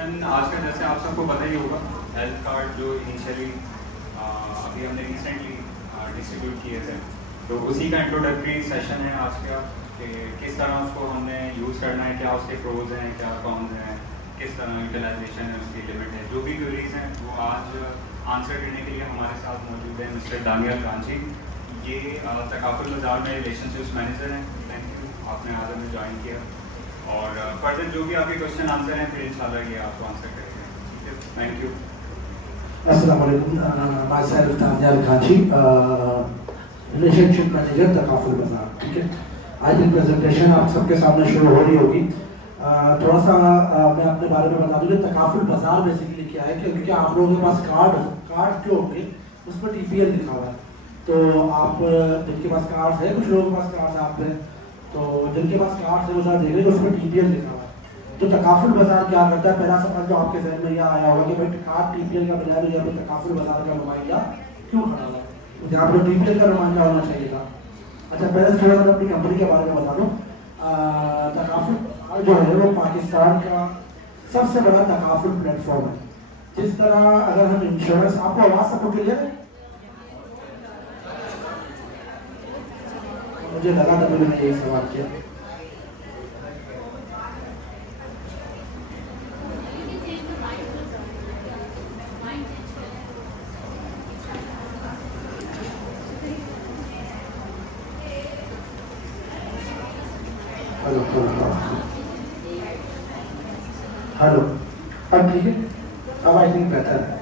Session आज का जैसे आप सबको पता ही होगा, हेल्थ कार्ड जो इनिशियली अभी हमने रिसेंटली डिस्ट्रीब्यूट किए थे, तो उसी का इंट्रोडक्टरी सेशन है आज का कि किस तरह उसको हमने यूज़ करना है, क्या उसके प्रोज हैं, क्या कॉन्स हैं, किस तरह यूटिलाइजेशन है, उसकी लिमिट है। जो भी क्वेरीज हैं वो आज आंसर करने के लिए हमारे साथ मौजूद है मिस्टर दानियल खान जी। ये तकाफुल बाज़ार में रिलेशनशिप्स मैनेजर हैं। थैंक यू, आपने आज हमें ज्वाइन किया। और फर्दर जो भी आपके क्वेश्चन आंसर हैं फिर इंशाल्लाह ये आपको आंसर करेंगे। ठीक है, थैंक यू। अस्सलाम वालेकुम, myself दानियल खान जी, रिलेशनशिप मैनेजर तकाफुल बाज़ार। ठीक है, आज की प्रेजेंटेशन आप सबके सामने शुरू हो रही होगी। थोड़ा सा मैं अपने बारे में बता दूँ कि तकाफुल बाज़ार बेसिकली क्या है, क्योंकि आप लोगों के पास कार्ड जो होंगे उस पर TPL लिखा हुआ है। तो आप जिनके पास कार्ड है, कुछ लोगों के पास कार्ड आप हैं, तो जिनके पास कार्ड है वो सारा देख रहे हैं, उस पर TPL लिखा हुआ है। तो तकाफुल बाज़ार क्या करता है, पहला सवाल जो आपके जहन में यह आया होगा कि भाई कार्ड TPL का बजाय तो यहाँ पे तकाफुल बाज़ार का नुमाइंदा क्यों खड़ा हुआ है, यहाँ पर TPL का नुमाइंदा होना चाहिए था। अच्छा, पहले थोड़ा सा अपनी कंपनी के बारे में बता दूँ। तकाफुल जो है वो पाकिस्तान का सबसे बड़ा तकाफुल प्लेटफॉर्म है। जिस तरह अगर हम इंश्योरेंस, आपको आवाज़ सबको क्लियर है? मुझे लगा था मैंने यही सवाल किया। हेलो, अब ठीक है? अब आई थिंक बेहतर है।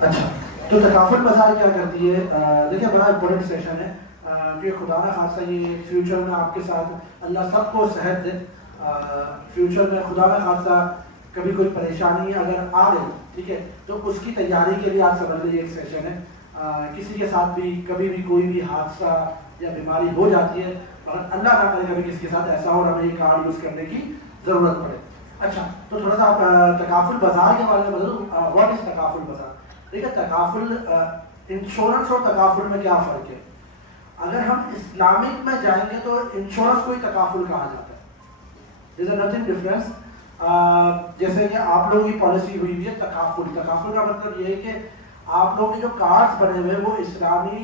अच्छा, तो तकाफुल बाज़ार क्या करती है? देखिए, बड़ा इंपॉर्टेंट सेशन है कि खुदा ना खासा ये फ्यूचर में आपके साथ अल्लाह सबको सेहत दे। फ्यूचर में खुदा ना खासा कभी कोई परेशानी अगर आ गई, ठीक है, तो उसकी तैयारी के लिए आज समझ लीजिए एक सेशन है। किसी के साथ भी कभी भी कोई भी हादसा या बीमारी हो जाती है, मगर अल्लाह ना करे कभी किसी के साथ ऐसा हो और हमें ये कार्ड यूज़ करने की ज़रूरत पड़े। अच्छा, तो थोड़ा सा आप तकाफुल बाज़ार के बारे में बता। व्हाट इज़ तकाफुल बाज़ार? देखिए, तकाफुल इंश्योरेंस और तकाफुल में क्या फ़र्क है? अगर हम इस्लामिक में जाएंगे तो इंश्योरेंस को ही तकाफुल कहा जाता है। There is nothing difference. जैसे कि आप लोगों की पॉलिसी हुई है तकाफुल का मतलब ये है कि आप लोगों के जो कार्ड्स बने हुए वो इस्लामी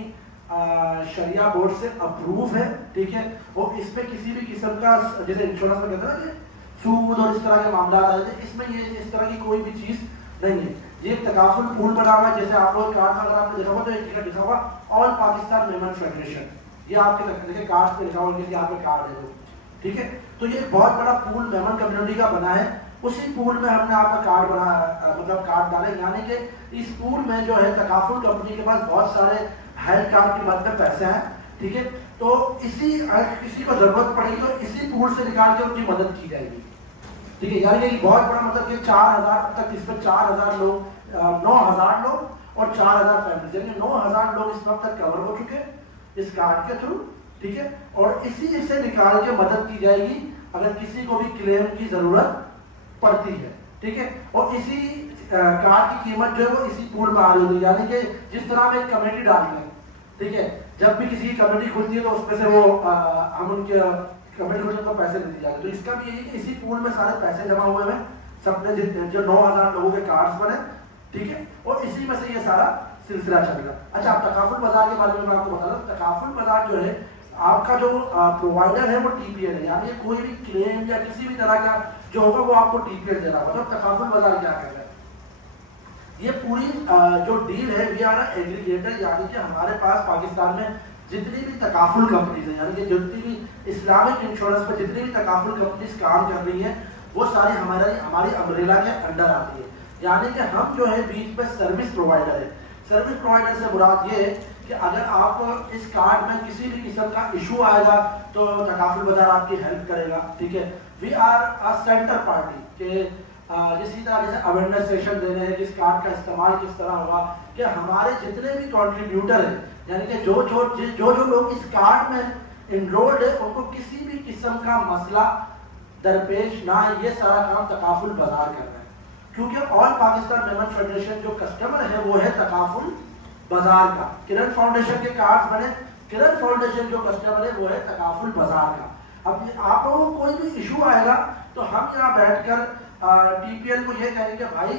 शरिया बोर्ड से अप्रूव है, ठीक है। और इसमें किसी भी किस्म का, जैसे इंश्योरेंस में कहते हैं ना कि सूद और इस तरह के मामला आ जाते हैं, इसमें ये इस तरह की कोई भी चीज़ नहीं है। ये तकाफुल पूल बना हुआ है। जैसे आप लोग कार्ड अगर आपने देखा हुआ तो एक जगह लिखा हुआ ऑल पाकिस्तान मेमन फेडरेशन, ये आपके देखिए कार्ड पे लिखा हुआ किसी आपके कार्ड है तो, ठीक है। तो ये बहुत बड़ा पूल मेमन कम्युनिटी का बना है। उसी पूल में हमने आपका कार्ड बना, मतलब कार्ड डाले, यानी कि इस पूल में जो है तकाफुल कंपनी के पास बहुत सारे हेल्थ कार्ड की मदद में पैसे हैं, ठीक है। तो इसी किसी को जरूरत पड़ेगी तो इसी पूल से निकाल के उनकी मदद की जाएगी, ठीक है। यानी कि बहुत बड़ा मतलब कि 4000 तक, इसमें 4000 लोग, 9000 लोग और 4000 फैमिली, यानी 9000 लोग इस वक्त तक कवर हो चुके हैं इस कार्ड के थ्रू, ठीक है। और इसी से निकाल के मदद की जाएगी अगर किसी को भी क्लेम की जरूरत पड़ती है, ठीक है। और इसी कार्ड की कीमत जो है वो इसी पूल में आ रही होती है। यानी कि जिस तरह हम एक कमेटी डालते हैं, ठीक है, जब भी किसी की कमेटी खुलती है तो उसमें से वो हम उनके कमेटी खुलने तो पैसे दे दिए जाते हैं। तो इसका भी यही कि इसी पूल में सारे पैसे जमा हुए हैं, सबने जो 9000 लोगों के कार्ड्स बने, ठीक है, और इसी में से ये सारा सिलसिला चलेगा। अच्छा, आप तकाफुल बाज़ार के बारे में मैं आपको बता दूं। तकाफुल बाज़ार जो है आपका जो प्रोवाइडर है वो TPL है, यानी कोई भी क्लेम या किसी भी तरह का जो होगा वो आपको TPL देना होगा। तो तकाफुल बाज़ार क्या कहता है? ये पूरी जो डील है, वी आर एग्रीगेटर, यानी कि हमारे पास पाकिस्तान में जितनी भी तकाफुल कंपनीज हैं, यानी कि जितनी भी इस्लामिक इंश्योरेंस पर जितनी भी तकाफुल कंपनीज काम कर रही हैं वो सारी हमारी अम्ब्रेला के अंडर आती है। यानी कि हम जो है बीच में सर्विस प्रोवाइडर है। सर्विस प्रोवाइडर से मुराद ये है कि अगर आप इस कार्ड में किसी भी किस्म का इशू आएगा तो तकाफुल बाज़ार आपकी हेल्प करेगा, ठीक है। We are a centre party के जिसी तरह जैसे अवेयरनेस सेशन देने हैं, जिस कार्ड का इस्तेमाल किस तरह होगा, कि हमारे जितने भी कंट्रीब्यूटर हैं, यानी कि जो लोग इस कार्ड में इनरोल्ड है उनको किसी भी किस्म का मसला दरपेश ना, ये सारा काम तकाफुल बाज़ार कर रहा है। क्योंकि ऑल पाकिस्तान मेमन फेडरेशन जो कस्टमर है वो है तकाफुल बाज़ार का। किरण फाउंडेशन के कार्ड्स बने, किरण फाउंडेशन जो कस्टमर है वो है तकाफुल बाज़ार का। अब आप लोगों को कोई भी इशू आएगा तो हम यहाँ बैठकर टीपीएल को ये कहेंगे कि भाई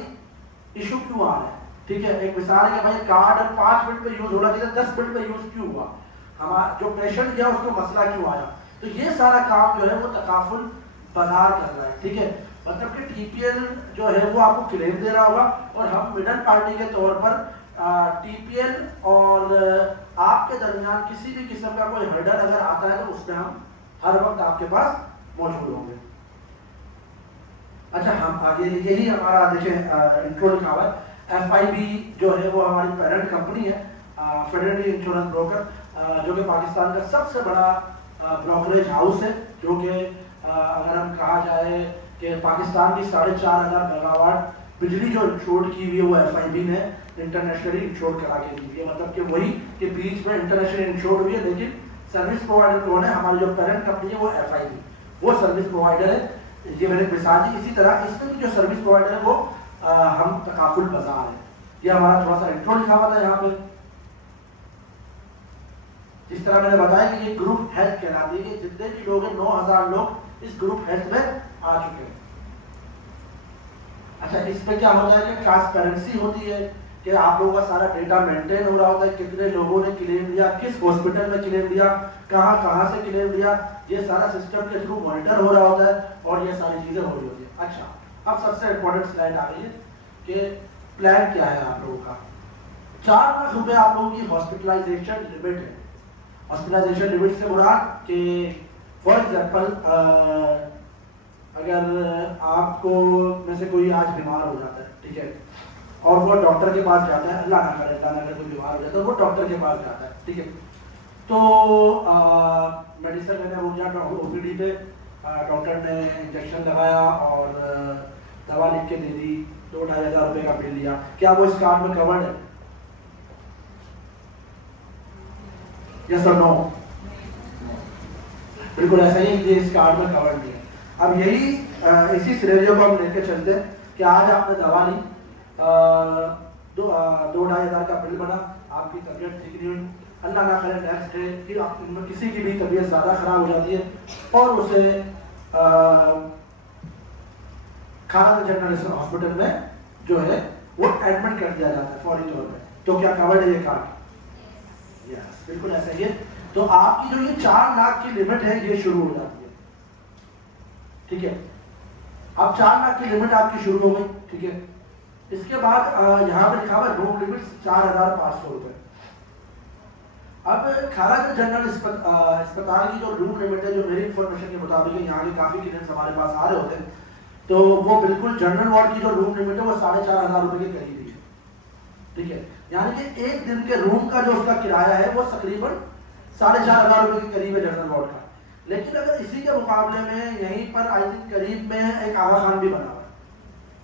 इशू क्यों आ रहा है, ठीक है। एक मिसाल है कि भाई कार्ड 5 मिनट में यूज होना चाहिए, 10 मिनट में यूज क्यों हुआ, हमारा जो पेशेंट गया उसको मसला क्यों आया। तो ये सारा काम जो है वो तकाफुल बाजार कर रहा है, ठीक है। मतलब कि टीपीएल जो है वो आपको क्लेम दे रहा होगा और हम मिडल पार्टी के तौर पर टीपीएल और आपके दरमियान किसी भी किस्म का कोई हर्डल अगर आता है तो उसमें हम हर वक्त आपके पास मौजूद होंगे। अच्छा, हम आगे यही हमारा देखें इंट्रो लिखा हुआ है। FIB जो है वो हमारी पेरेंट कंपनी है, फेडरली इंश्योरेंस ब्रोकर, जो कि पाकिस्तान का सबसे बड़ा ब्रोकरेज हाउस है, जो कि अगर हम कहा जाए कि पाकिस्तान की 4,500 मेगावाट बिजली जो इंश्योर की हुई है वो FIB ने इंटरनेशनली इंश्योर करा के दी है। मतलब कि वही के बीच में इंटरनेशनली इंश्योर हुई है, लेकिन सर्विस प्रोवाइडर कौन है, हमारी जो पेरेंट कंपनी है वो FIB, वो सर्विस प्रोवाइडर है। ये मैंने मिसाल दी। इसी तरह इसमें जो सर्विस प्रोवाइडर है वो हम तकाफुल बाजार है। ये हमारा थोड़ा सा इंट्रो लिखा हुआ था यहाँ पे। जिस तरह मैंने बताया कि ये ग्रुप हेल्थ कहलाती है, कि जितने भी लोग हैं 9,000 लोग इस ग्रुप हेल्थ में आ चुके हैं। अच्छा, इसमें क्या होता है कि ट्रांसपेरेंसी होती है कि आप लोगों का सारा डेटा मेंटेन हो रहा होता है, कितने लोगों ने क्लेम लिया, किस हॉस्पिटल में क्लेम लिया, कहाँ से क्लेम लिया, ये सारा सिस्टम के थ्रू मॉनिटर हो रहा होता है और ये सारी चीजें हो रही होती है। अच्छा, अब सबसे इम्पोर्टेंट स्लाइड आ गई है कि प्लान क्या है आप लोगों का। 4 लाख रुपए आप लोगों की हॉस्पिटलाइजेशन लिमिट है। हॉस्पिटलाइजेशन लिमिट से मुराद कि फॉर एग्जाम्पल अगर आपको में से कोई आज बीमार हो जाता है, ठीक है, और वो डॉक्टर के पास जाता है, अल्लाह ना करे कोई बीमार हो जाता है, वो डॉक्टर के पास जाता है, ठीक है, तो मेडिसिन लेने हो गया OPD पे, डॉक्टर ने इंजेक्शन लगाया और दवा लिख के दे दी, 2-2.5 हज़ार रुपये का बिल लिया, क्या वो इस कार्ड में कवर्ड है? यस और नो? बिल्कुल ऐसा ही, ये इस कार्ड में कवर्ड नहीं है। अब यही इसी सिनेरियो को हम लेके चलते हैं कि आज आपने दवा ली, 2-2.5 हज़ार का बिल बना, आपकी तबीयत ठीक नहीं हुई, अल्लाह ना करे नेक्स्ट डे फिर किसी की भी तबीयत ज़्यादा ख़राब हो जाती है और उसे खाना जनरल हॉस्पिटल में जो है वो एडमिट कर दिया जाता है फौरी तौर पे, तो क्या कवर्ड है ये कार्ड? यस, बिल्कुल ऐसा ही है। तो आपकी जो ये 4 लाख की लिमिट है ये शुरू हो जाती है, ठीक है। अब 4 लाख की लिमिट आपकी शुरू हो गई, ठीक है। इसके बाद यहाँ पे लिखा हुआ है रूम लिमिट 4,500 रुपए। अब खालाजा जनरल अस्पताल की जो रूम लिमिट है, जो मेरी इंफॉर्मेशन के मुताबिक है, यहाँ के काफी क्लिनिक्स हमारे पास आ रहे होते हैं, तो वो बिल्कुल जनरल वार्ड की जो रूम लिमिट है वो 4,500 रुपए के करीब है, ठीक है। यानी कि एक दिन के रूम का जो उसका किराया है वो तकरीबन 4,500 रुपए के करीब है जनरल वार्ड का। लेकिन अगर इसी के मुकाबले में यहीं पर आई थिंक करीब में एक आगा खान भी बना हुआ है,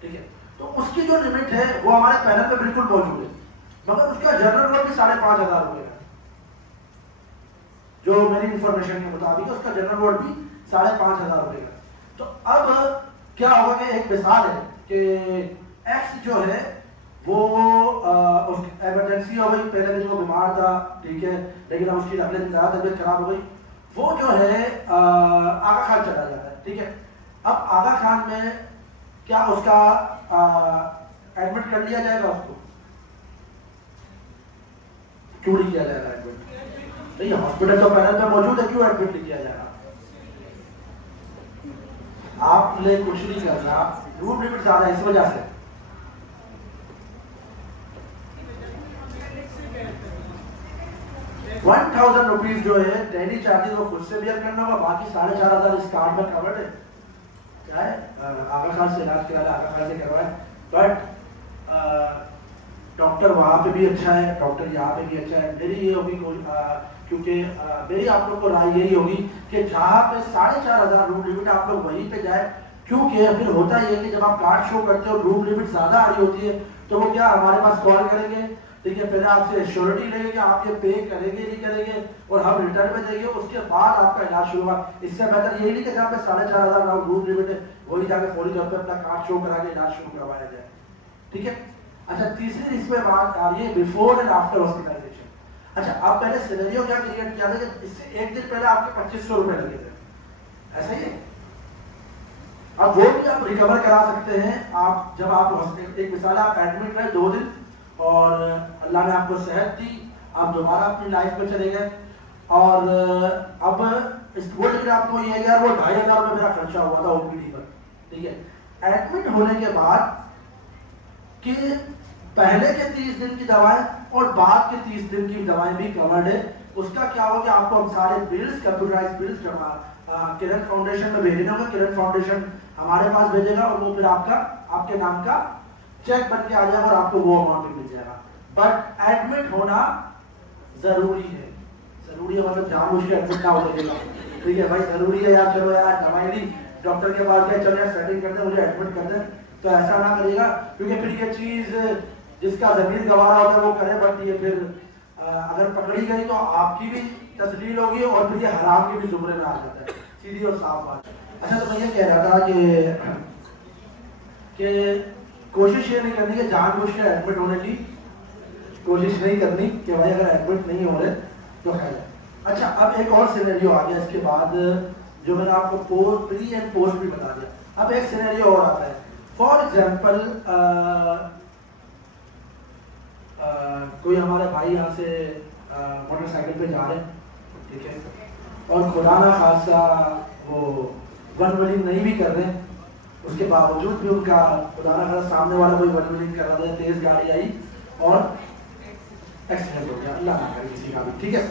ठीक है, तो उसकी जो लिमिट है वो हमारे पैनल में बिल्कुल मौजूद है, मगर उसका जनरल वार्ड भी 5,500 रुपए का, जो मेरी इंफॉर्मेशन के मुताबिक उसका जनरल वार्ड भी 5,500 रुपए का। तो अब क्या होगा कि एक मिसाल है कि एक्स जो है वो इमरजेंसी हो गई, पहले दिन वो बीमार था, ठीक है, लेकिन अब उसकी अगले दिन ज़्यादा तबीयत खराब हो गई, वो जो है आगा खान चला जाता है, ठीक है। अब आगा खान में क्या उसका एडमिट कर लिया जाएगा, उसको क्यों नहीं किया जाएगा एडमिट? नहीं, हॉस्पिटल तो पैनल पे मौजूद है, क्यों एडमिट नहीं किया जाएगा? आप ले कुछ नहीं करना, रूम लिमिट ज्यादा है इस वजह से। ₹1,000 जो है डेली चार्जेस वो खुद से बियर करना होगा, बाकी 4,500 इस कार्ड में कवर्ड है। क्या है, आगा खान से इलाज कराया, आगा खान से करवाए, बट डॉक्टर वहाँ पे भी अच्छा है, डॉक्टर यहाँ पे भी अच्छा है। मेरी ये होगी क्योंकि मेरी आप लोग को राय यही होगी कि जहाँ पे 4,500 रूम लिमिट आप लोग वहीं पे जाए, क्योंकि फिर होता ही है कि जब आप कार्ड शो करते हो रूम लिमिट ज्यादा आ रही होती है, तो वो क्या हमारे पास कॉल करेंगे, ठीक है, पहले आपसे श्योरिटी लेंगे कि आप ये पे करेंगे नहीं करेंगे और हम रिटर्न में देंगे, उसके बाद आपका इलाज शुरू होगा। इससे बेहतर यही नहीं कि जहाँ पे 4,500 रूम लिमिट है वही जाके फौरी तौर पर अपना कार्ड शो करा के इलाज शुरू करवाया जाए, ठीक है। अच्छा, तीसरी इसमें बात आ रही है बिफोर एंड आफ्टर हॉस्पिटलाइजेशन। अच्छा, अब पहले सिनेरियो क्या क्रिएट किया था कि इससे एक दिन पहले आपके 2,500 रुपए लगे थे, ऐसा ही है, अब वो भी आप रिकवर करा सकते हैं। आप जब आप हॉस्पिटल, एक मिसाल आप एडमिट रहे 2 दिन और अल्लाह ने आपको सेहत दी, आप दोबारा अपनी लाइफ में चले गए और अब इस बोल के आपको ये यार वो 2500 रुपये मेरा खर्चा हुआ था ओपीडी पर, ठीक है। एडमिट होने के बाद कि पहले के 30 दिन की दवाएं और बाद के 30 दिन की दवाएं भी कवर्ड है। उसका क्या होगा, आपको हम सारे बिल्स, कंप्यूटराइज बिल्स जमा किरण फाउंडेशन में भेजने होंगे। किरण फाउंडेशन हमारे पास भेजेगा और वो फिर आपके नाम का चेक बन के आ जाएगा और आपको वो अमाउंट भी मिल जाएगा। बट एडमिट होना जरूरी है, जरूरी है, मतलब जानबूझ के एडमिट ना हो जाएगा, ठीक है भाई, जरूरी है यार, चलो यार दवाई ली, डॉक्टर के पास गए, चलो यार सेटिंग कर दे, मुझे एडमिट कर दे, तो ऐसा ना करिएगा, क्योंकि फिर ये चीज जिसका जमीन गवारा होता है वो करे, बट ये फिर अगर पकड़ी गई तो आपकी भी तस्लील होगी और फिर ये हराम के भी जुमरे में आ जाता है, सीधी और साफ बात। अच्छा, तो मैं ये कह रहा था कि कोशिश ये नहीं करनी कि जानबूझ के एडमिट होने की कोशिश नहीं करनी कि भाई अगर एडमिट नहीं हो रहे तो खैर। अच्छा, अब एक और सिनेरियो आ गया इसके बाद, जो मैंने आपको प्री एंड पोस्ट भी बता दिया। अब एक सिनेरियो और आता है। फॉर एग्जाम्पल कोई हमारे भाई यहाँ से मोटरसाइकिल पे जा रहे हैं, ठीक है, और खुदा ना खासा वो वन व्हीलिंग नहीं भी कर रहे, उसके बावजूद भी उनका खुदा ना खासा सामने वाला कोई वन व्हीलिंग कर रहा था, तेज गाड़ी आई और एक्सीडेंट हो गया, अल्लाह ना करे किसी का भी, ठीक है।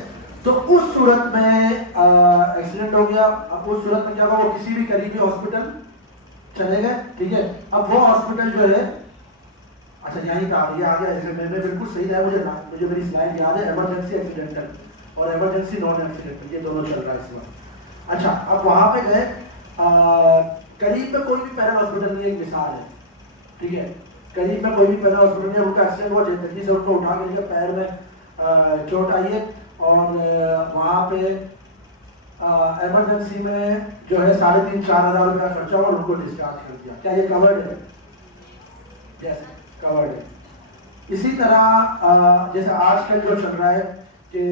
तो उस सूरत में एक्सीडेंट हो गया। अब उस सूरत में क्या होगा, वो किसी भी करीबी हॉस्पिटल चले गए, ठीक है। अब वो हॉस्पिटल जो है, अच्छा यहीं पे आ गया, मैंने बिल्कुल सही है, मुझे मेरी स्लाइड याद है, इमरजेंसी एक्सीडेंटल और इमरजेंसी नॉन एक्सीडेंटल, ये दोनों चल रहा है इस वक्त। अच्छा, अब वहां पे गए, करीब में कोई भी पैरा हॉस्पिटल नहीं है, एक मिसाल है, ठीक है, करीब में कोई भी पैरा हॉस्पिटल नहीं है, उनका एक्सीडेंट हुआ, जल्दी से उनको उठा के लेकर पैर में चोट आई है और वहाँ पे इमरजेंसी में जो है 3,500-4 हज़ार रुपये का खर्चा हुआ और उनको डिस्चार्ज कर दिया। क्या ये कवर्ड है? यस, कवर्ड है। इसी तरह जैसे आजकल जो चल रहा है कि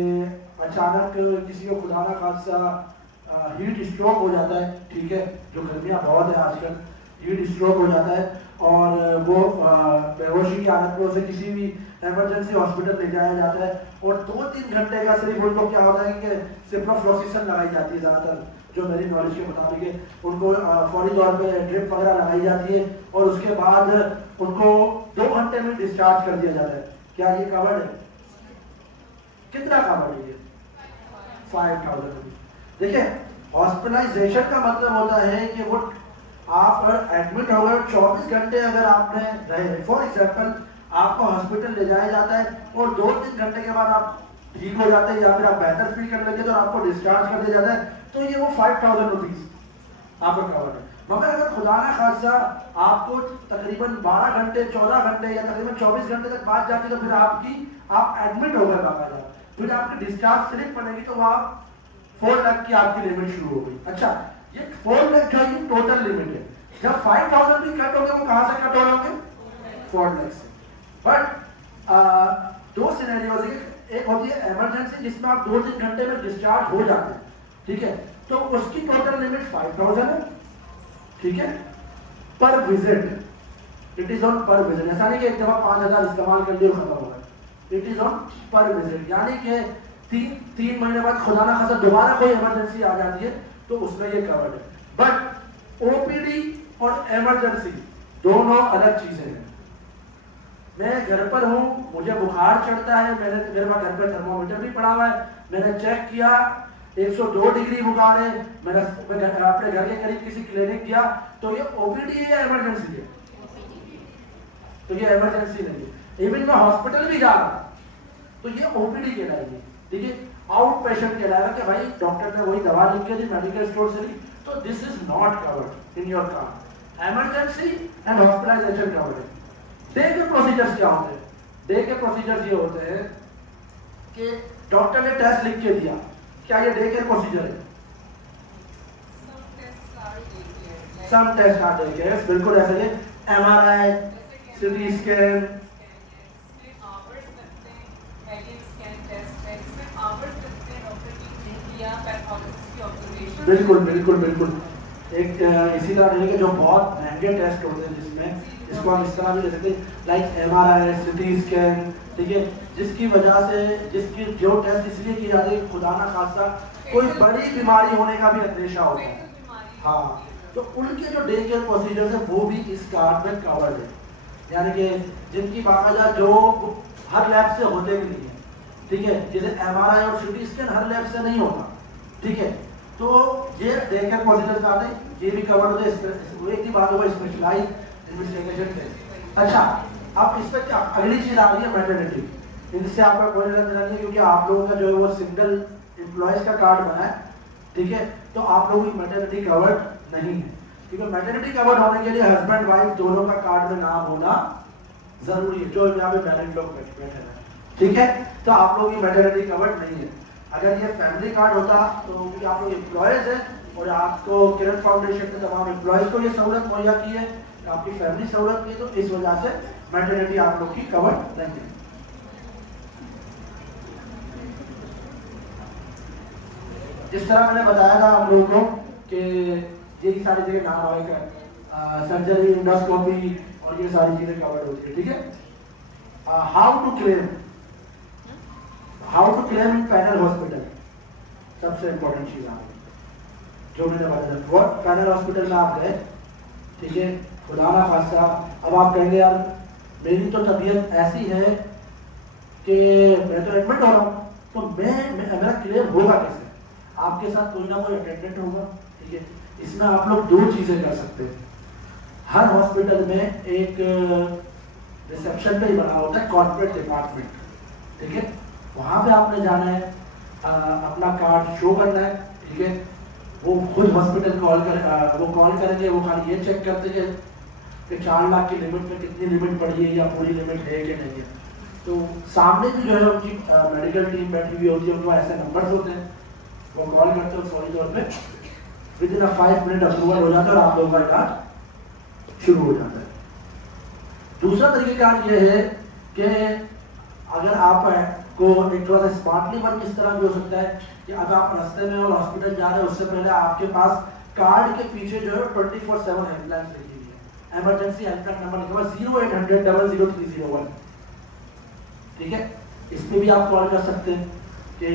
अचानक किसी को खुदा ना खासा हीट स्ट्रोक हो जाता है, ठीक है, जो गर्मियाँ बहुत है आजकल, हीट स्ट्रोक हो जाता है और वो बेहोशी की हालत में उसे किसी भी इमरजेंसी हॉस्पिटल ले जाया जाता है और 2-3 घंटे का सिर्फ उनको क्या होता है कि सिप्रोफ्लोक्सिसिन लगाई जाती है, ज़्यादातर जो मेरी नॉलेज के मुताबिक है, उनको फौरी तौर पे ड्रिप वगैरह लगाई जाती है और उसके बाद उनको 2 घंटे में डिस्चार्ज कर दिया जाता है। क्या ये कवर्ड है? कितना कवर्ड है ये? 5,000 रुपीज। देखिए, हॉस्पिटलाइजेशन का मतलब होता है कि वो आप एडमिट हो गए 24 घंटे अगर आपने रहे, फॉर एग्जाम्पल आपको हॉस्पिटल ले जाया जाता है और 2-3 घंटे के बाद आप ठीक हो जाते हैं या फिर आप बेहतर फील करने लगे तो आपको डिस्चार्ज कर दिया जाता है, तो ये वो 5,000 रुपीज आपका कवर है। मगर अगर खुदा ना खासा आपको तकरीबन 12 घंटे 14 घंटे या तकरीबन 24 घंटे तक बात जाती तो फिर आप एडमिट हो गए बाकायदा, फिर आपकी डिस्चार्ज स्लिप बनेगी तो वहाँ 4 लाख की आपकी लिमिट शुरू हो गई। अच्छा, ये 4 लाख जो है टोटल लिमिट है, जब 5,000 भी कट होंगे वो कहाँ से कट हो होंगे? 4 लाख से। बट 2 सिनेरियोज है, एक होती है इमरजेंसी जिसमें आप 2-3 घंटे में डिस्चार्ज हो जाते हैं, ठीक है, तो उसकी टोटल लिमिट 5,000 है, ठीक है, पर विजिट, इट इज ऑन पर विजिट। ऐसा नहीं कि एक दफा 5,000 इस्तेमाल कर दिए खत्म हो गए, इट इज ऑन पर विजिट, यानी कि 3 महीने बाद खुदा ना खासा दोबारा कोई इमरजेंसी आ जाती है तो उसमें ये कवर्ड है। बट ओपीडी और इमरजेंसी दोनों अलग चीजें हैं। मैं घर पर हूँ, मुझे बुखार चढ़ता है, मेरे पास घर पे थर्मोमीटर भी पड़ा हुआ है, मैंने चेक किया 102 डिग्री बुखार है, मैं अपने घर के करीब किसी क्लिनिक गया, तो ये ओपीडी है या इमरजेंसी है? तो ये इमरजेंसी नहीं है। इवन मैं हॉस्पिटल भी जा रहा तो ये ओपीडी कहलाएगी, ठीक है, आउट पेशेंट कहलाएगा कि भाई डॉक्टर ने वही दवा लिख के दी मेडिकल स्टोर से ली, तो this is not covered in your card. Emergency and hospitalization covered है। डे के प्रोसीजर्स क्या होते हैं? डे के प्रोसीजर्स ये होते हैं कि डॉक्टर ने टेस्ट लिख के दिया, क्या ये डे केयर प्रोसीजर है? सम टेस्ट आर डे केयर, बिल्कुल ऐसे ही। एमआरआई, सीटी स्कैन, बिल्कुल बिल्कुल बिल्कुल, एक इसी तरह लेंगे जो बहुत महंगे टेस्ट होते हैं, जिसको हम इस तरह भी ले सकते हैं, लाइक MRI, CT स्कैन, ठीक है, जिसकी वजह से जिसकी जो टेस्ट इसलिए की जाती है कि खुदा ना खासा कोई बड़ी बीमारी होने का भी अंदेशा होता है। हाँ, तो उनके जो डे केयर प्रोसीजर्स है वो भी इस कार्ड में कवर्ड है, यानी कि जिनकी बाकायदा जो हर लैब से होते भी नहीं है, ठीक है, जैसे MRI और CT स्कैन हर लैब से नहीं होता, ठीक है, तो ये डे केयर प्रोसीजर्स आते हैं, ये भी कवर्ड होते हैं। एक ही बात होगा स्पेशलाइज इन्वेस्टिगेशन से। अच्छा, अब इस पर क्या अगली चीज आ रही है मैटरनिटी, इनसे आपका कोई लेना देना नहीं, क्योंकि आप लोगों का जो है वो सिंगल एम्प्लॉयज का कार्ड बना है, ठीक है, तो आप लोगों की मैटरनिटी कवर्ड नहीं है, क्योंकि मैटरनिटी कवर्ड होने के लिए हस्बैंड वाइफ दोनों का कार्ड में नाम होना जरूरी है, जो यहाँ पे मैरिड लोग बैठे हैं, ठीक है, तो आप लोगों की मैटरनिटी कवर्ड नहीं है। अगर ये फैमिली कार्ड होता तो क्योंकि आप लोग एम्प्लॉयज हैं और आपको किरण फाउंडेशन के तमाम एम्प्लॉयज को ये सहूलत मुहैया की है, आपकी फैमिली सहूलत की है, तो इस वजह से मैटरनिटी आप लोग की कवर्ड नहीं है। जिस तरह मैंने बताया था आप लोगों को कि यही सारी चीजें नाम आएगा, सर्जरी, इंडोस्कोपी और ये सारी चीजें कवर्ड होती है, ठीक है। How to claim in panel hospital, सबसे इंपॉर्टेंट चीज आ गई जो मैंने बताया था। पैनल हॉस्पिटल में आप गए, ठीक है, खुदा ना खासा अब आप कहेंगे यार मेरी तो तबीयत ऐसी है कि मैं तो एडमिट हो रहा हूँ, तो मेरा क्लेम होगा कैसे? आपके साथ कोई ना कोई अटेंडेंट होगा, ठीक है, इसमें आप लोग दो चीजें कर सकते हैं। हर हॉस्पिटल में एक रिसेप्शन पे ही बना होता है कॉर्पोरेट डिपार्टमेंट, ठीक है, वहां पे आपने जाना है, अपना कार्ड शो करना है, ठीक है, वो खुद हॉस्पिटल कॉल करेंगे, वो खाली ये चेक करते हैं कि 4 लाख की लिमिट में कितनी लिमिट पड़ी है या पूरी लिमिट है कि नहीं है। तो सामने भी जो है उनकी मेडिकल टीम बैठी हुई होती है, उनको ऐसे नंबर्स होते हैं, वो कॉल करते हैं, फौरी तौर पे विदिन 5 मिनट अप्रूवल हो जाता है और आप लोगों का इलाज शुरू हो जाता है। दूसरा तरीकेकार ये है कि अगर आप को एक थोड़ा सा स्मार्टली वर्क इस तरह भी हो सकता है कि अगर आप रास्ते में और हॉस्पिटल जा रहे हैं उससे पहले आपके पास कार्ड के पीछे जो है 24/7 हेल्पलाइन लिखी हुई है, इमरजेंसी हेल्पलाइन नंबर लिखा हुआ 0800 00301, ठीक है, इस पे भी आप कॉल कर सकते हैं कि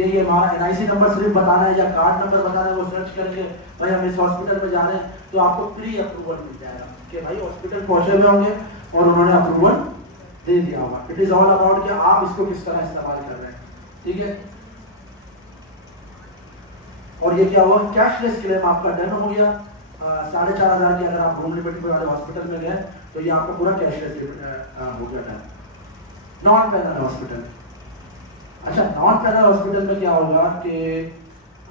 ये हमारा NIC नंबर सिर्फ बताना है या कार्ड नंबर बताना है, वो सर्च करके भाई हम इस हॉस्पिटल में जा रहे हैं, तो आपको प्री अप्रूवल मिल जाएगा कि भाई हॉस्पिटल पहुंचे हुए होंगे और उन्होंने अप्रूवल दे दिया होगा। इट इज ऑल अबाउट कि आप इसको किस तरह इस्तेमाल कर रहे हैं, ठीक है। और ये क्या हुआ, कैशलेस क्लेम आपका डन हो गया। 4,500 की अगर आप रूम लिमिट वाले हॉस्पिटल में गए तो ये आपका पूरा कैशलेस हो गया डन। नॉन पैनल हॉस्पिटल, अच्छा नॉन पैनल हॉस्पिटल में क्या होगा कि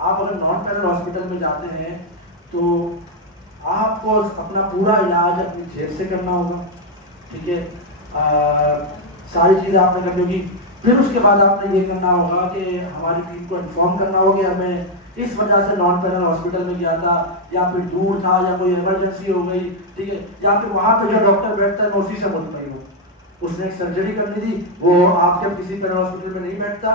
आप अगर नॉन पैनल हॉस्पिटल में जाते हैं तो आपको अपना पूरा इलाज अपनी जेब से करना होगा, ठीक है, सारी चीज़ें आपने करनी होगी। फिर उसके बाद आपने ये करना होगा कि हमारी टीम को इन्फॉर्म करना होगा कि हमें इस वजह से नॉन पैनल हॉस्पिटल में गया था, या फिर दूर था, या कोई इमरजेंसी हो गई, ठीक है, या फिर वहाँ पे जो डॉक्टर बैठता है मैं उसी से मुतमईन हूँ, उसने एक सर्जरी करनी थी, वो आपके किसी पैनल हॉस्पिटल में नहीं बैठता,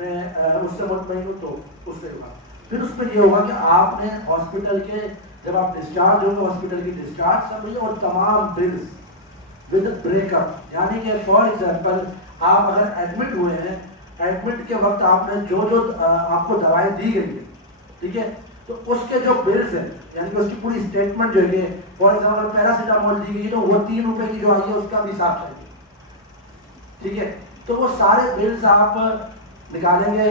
मैं उससे मुतमईन हूँ, तो उससे होगा। फिर उसमें ये होगा कि आपने हॉस्पिटल के जब आप डिस्चार्ज होंगे हॉस्पिटल की डिस्चार्ज समझिए और तमाम बिल्स विद ब्रेकअप, यानी कि फॉर एग्जांपल आप अगर एडमिट हुए हैं, एडमिट के वक्त आपने जो आपको दवाएं दी गई है, ठीक है, तो उसके जो बिल्स हैं यानी कि उसकी पूरी स्टेटमेंट जो है, फॉर एग्जांपल पैरासीटामोल दी गई तो वो 3 रुपए की जो आई है उसका भी हिसाब चाहिए, ठीक है, तो वो सारे बिल्स आप निकालेंगे,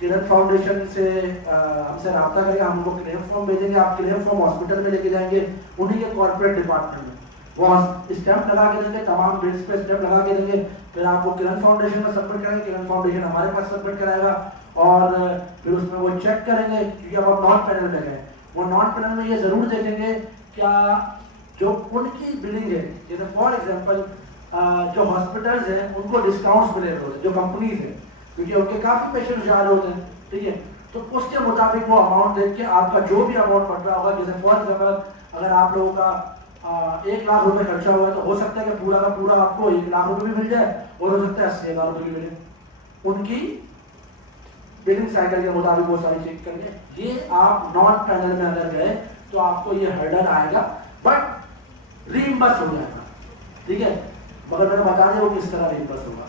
किरण फाउंडेशन से हमसे रब्ता करेंगे, हम उनको क्लेम फॉर्म भेजेंगे, आप क्लेम फॉर्म हॉस्पिटल में लेके जाएंगे, उन्हीं के कॉर्पोरेट डिपार्टमेंट में वो स्टैंप लगा के देंगे, तमाम बिल्स पे स्टैंप लगा के देंगे, फिर आप वो किरण फाउंडेशन में सबमिट करेंगे, किरण फाउंडेशन हमारे पास सबमिट कराएगा और फिर उसमें वो चेक करेंगे, क्योंकि अब आप नॉन पैनल में गए, वो नॉन पैनल में ये जरूर देखेंगे क्या जो उनकी बिलिंग है, जैसे फॉर एग्जाम्पल जो हॉस्पिटल्स हैं उनको डिस्काउंट्स मिले होते हैं, जो कंपनीज हैं, क्योंकि उनके काफ़ी पेशेंट जा रहे होते हैं, ठीक है, तो उसके मुताबिक वो अमाउंट देख के आपका जो भी अमाउंट पड़ रहा होगा, जैसे फॉर एग्जाम्पल अगर आप लोगों का 1 लाख रुपए खर्चा हुआ है तो हो सकता है कि पूरा का पूरा आपको 1 लाख रुपए भी मिल जाए और हो सकता है 80,000 रुपए भी मिले, उनकी बिलिंग साइकिल के मुताबिक वो सारी चेक करेंगे। ये आप नॉन पैनल में अगर गए तो आपको ये हर्डल आएगा, बट रीइंबर्स हो जाएगा, ठीक है। मगर मैंने बता दिया वो किस तरह रीइंबर्स होगा।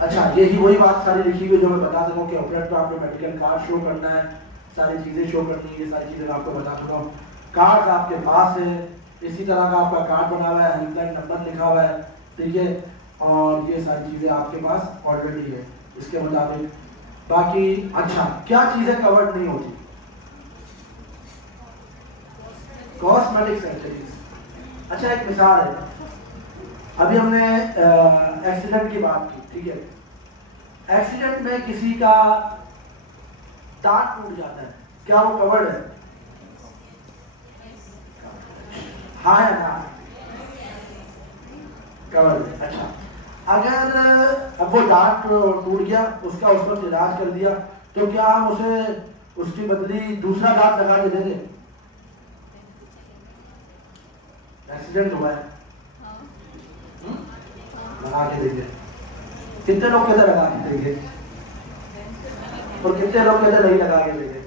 अच्छा, यही वही बात सारी लिखी हुई जो मैं बता सकूँ कि ऑपरेट पे आपको मेडिकल कार्ड शो करना है, सारी चीज़ें शो करनी है, ये सारी चीज़ें आपको बता चुका हूँ। कार्ड आपके पास है, इसी तरह का आपका कार्ड बना हुआ है, हेल्पलाइन नंबर लिखा हुआ है, ठीक है, और ये सारी चीज़ें आपके पास ऑलरेडी है इसके मुताबिक। बाकी अच्छा, क्या चीज़ें कवर्ड नहीं होती? Cosmetic surgeries. अच्छा, एक मिसाल है, अभी हमने एक्सीडेंट की बात की, ठीक है। एक्सीडेंट में किसी का दांत टूट जाता है, क्या वो कवर्ड है? हाँ है ना, कवर्ड है। अच्छा, अगर अब वो दांत टूट गया, उसका उस वक्त इलाज कर दिया, तो क्या हम उसे उसकी बदली दूसरा दांत लगा के देंगे? एक्सीडेंट हुआ है, लगा के देंगे। कितने लोग कहते लगा के देंगे और कितने लोग कहते नहीं लगा के देंगे?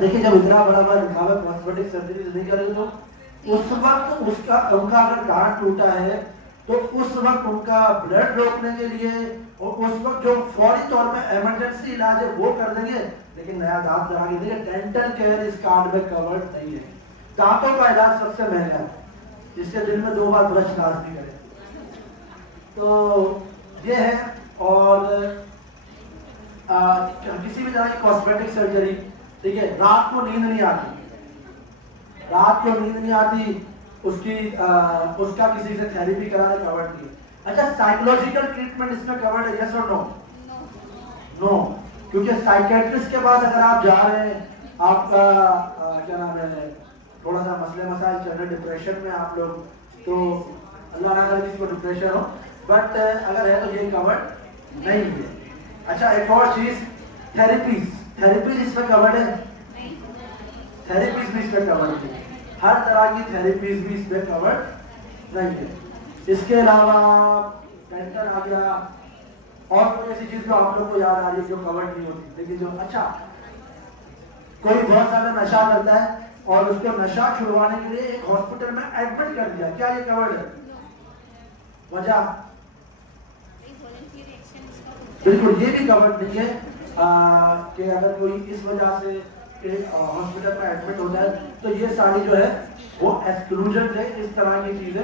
देखिए, जब इतना बड़ा कॉस्मेटिक सर्जरी नहीं करेंगे तो उस वक्त उनका अगर दांत टूटा है तो उस वक्त उनका ब्लड रोकने के लिए और उस वक्त जो फौरी तौर पे इमरजेंसी इलाज है वो कर देंगे, लेकिन नया दांत लगा के देंगे। डेंटल केयर इस कार्ड में कवर्ड नहीं है। दांतों का इलाज सबसे महंगा है, जिससे दिन में 2 बार ब्रश लाजमी करें। तो ये है, और किसी भी तरह की कॉस्मेटिक सर्जरी, ठीक है, रात को नींद नहीं आती, रात को नींद नहीं आती, उसका किसी से थेरेपी कराना कवर्ड नहीं है। अच्छा, साइकोलॉजिकल ट्रीटमेंट इसमें कवर्ड है, यस और नो? नो, क्योंकि साइकेट्रिस्ट के पास अगर आप जा रहे हैं, आपका क्या नाम है, थोड़ा सा मसले मसाइल चल रहे, डिप्रेशन में आप लोग, तो अल्लाह ना करे किसी को डिप्रेशन हो, बट अगर है तो ये कवर्ड नहीं है। अच्छा, एक और चीज, थेरेपीज इसमें कवर्ड है? थेरेपीज भी इसमें कवर्ड है, हर तरह की थेरेपीज भी इसमें कवर्ड नहीं है। इसके अलावा डेंटल आ गया, और कोई ऐसी चीज जो आप लोग को याद आ रही है जो कवर्ड नहीं होती, लेकिन जो, अच्छा, कोई बहुत ज्यादा नशा करता है और उसको नशा छुड़वाने के लिए एक हॉस्पिटल में एडमिट कर दिया, क्या ये कवर्ड है? वजह बिल्कुल ये भी कवर्ड नहीं है कि अगर कोई इस वजह से हॉस्पिटल में एडमिट होता है तो ये सारी जो है वो एक्सक्लूजन है, इस तरह की चीजें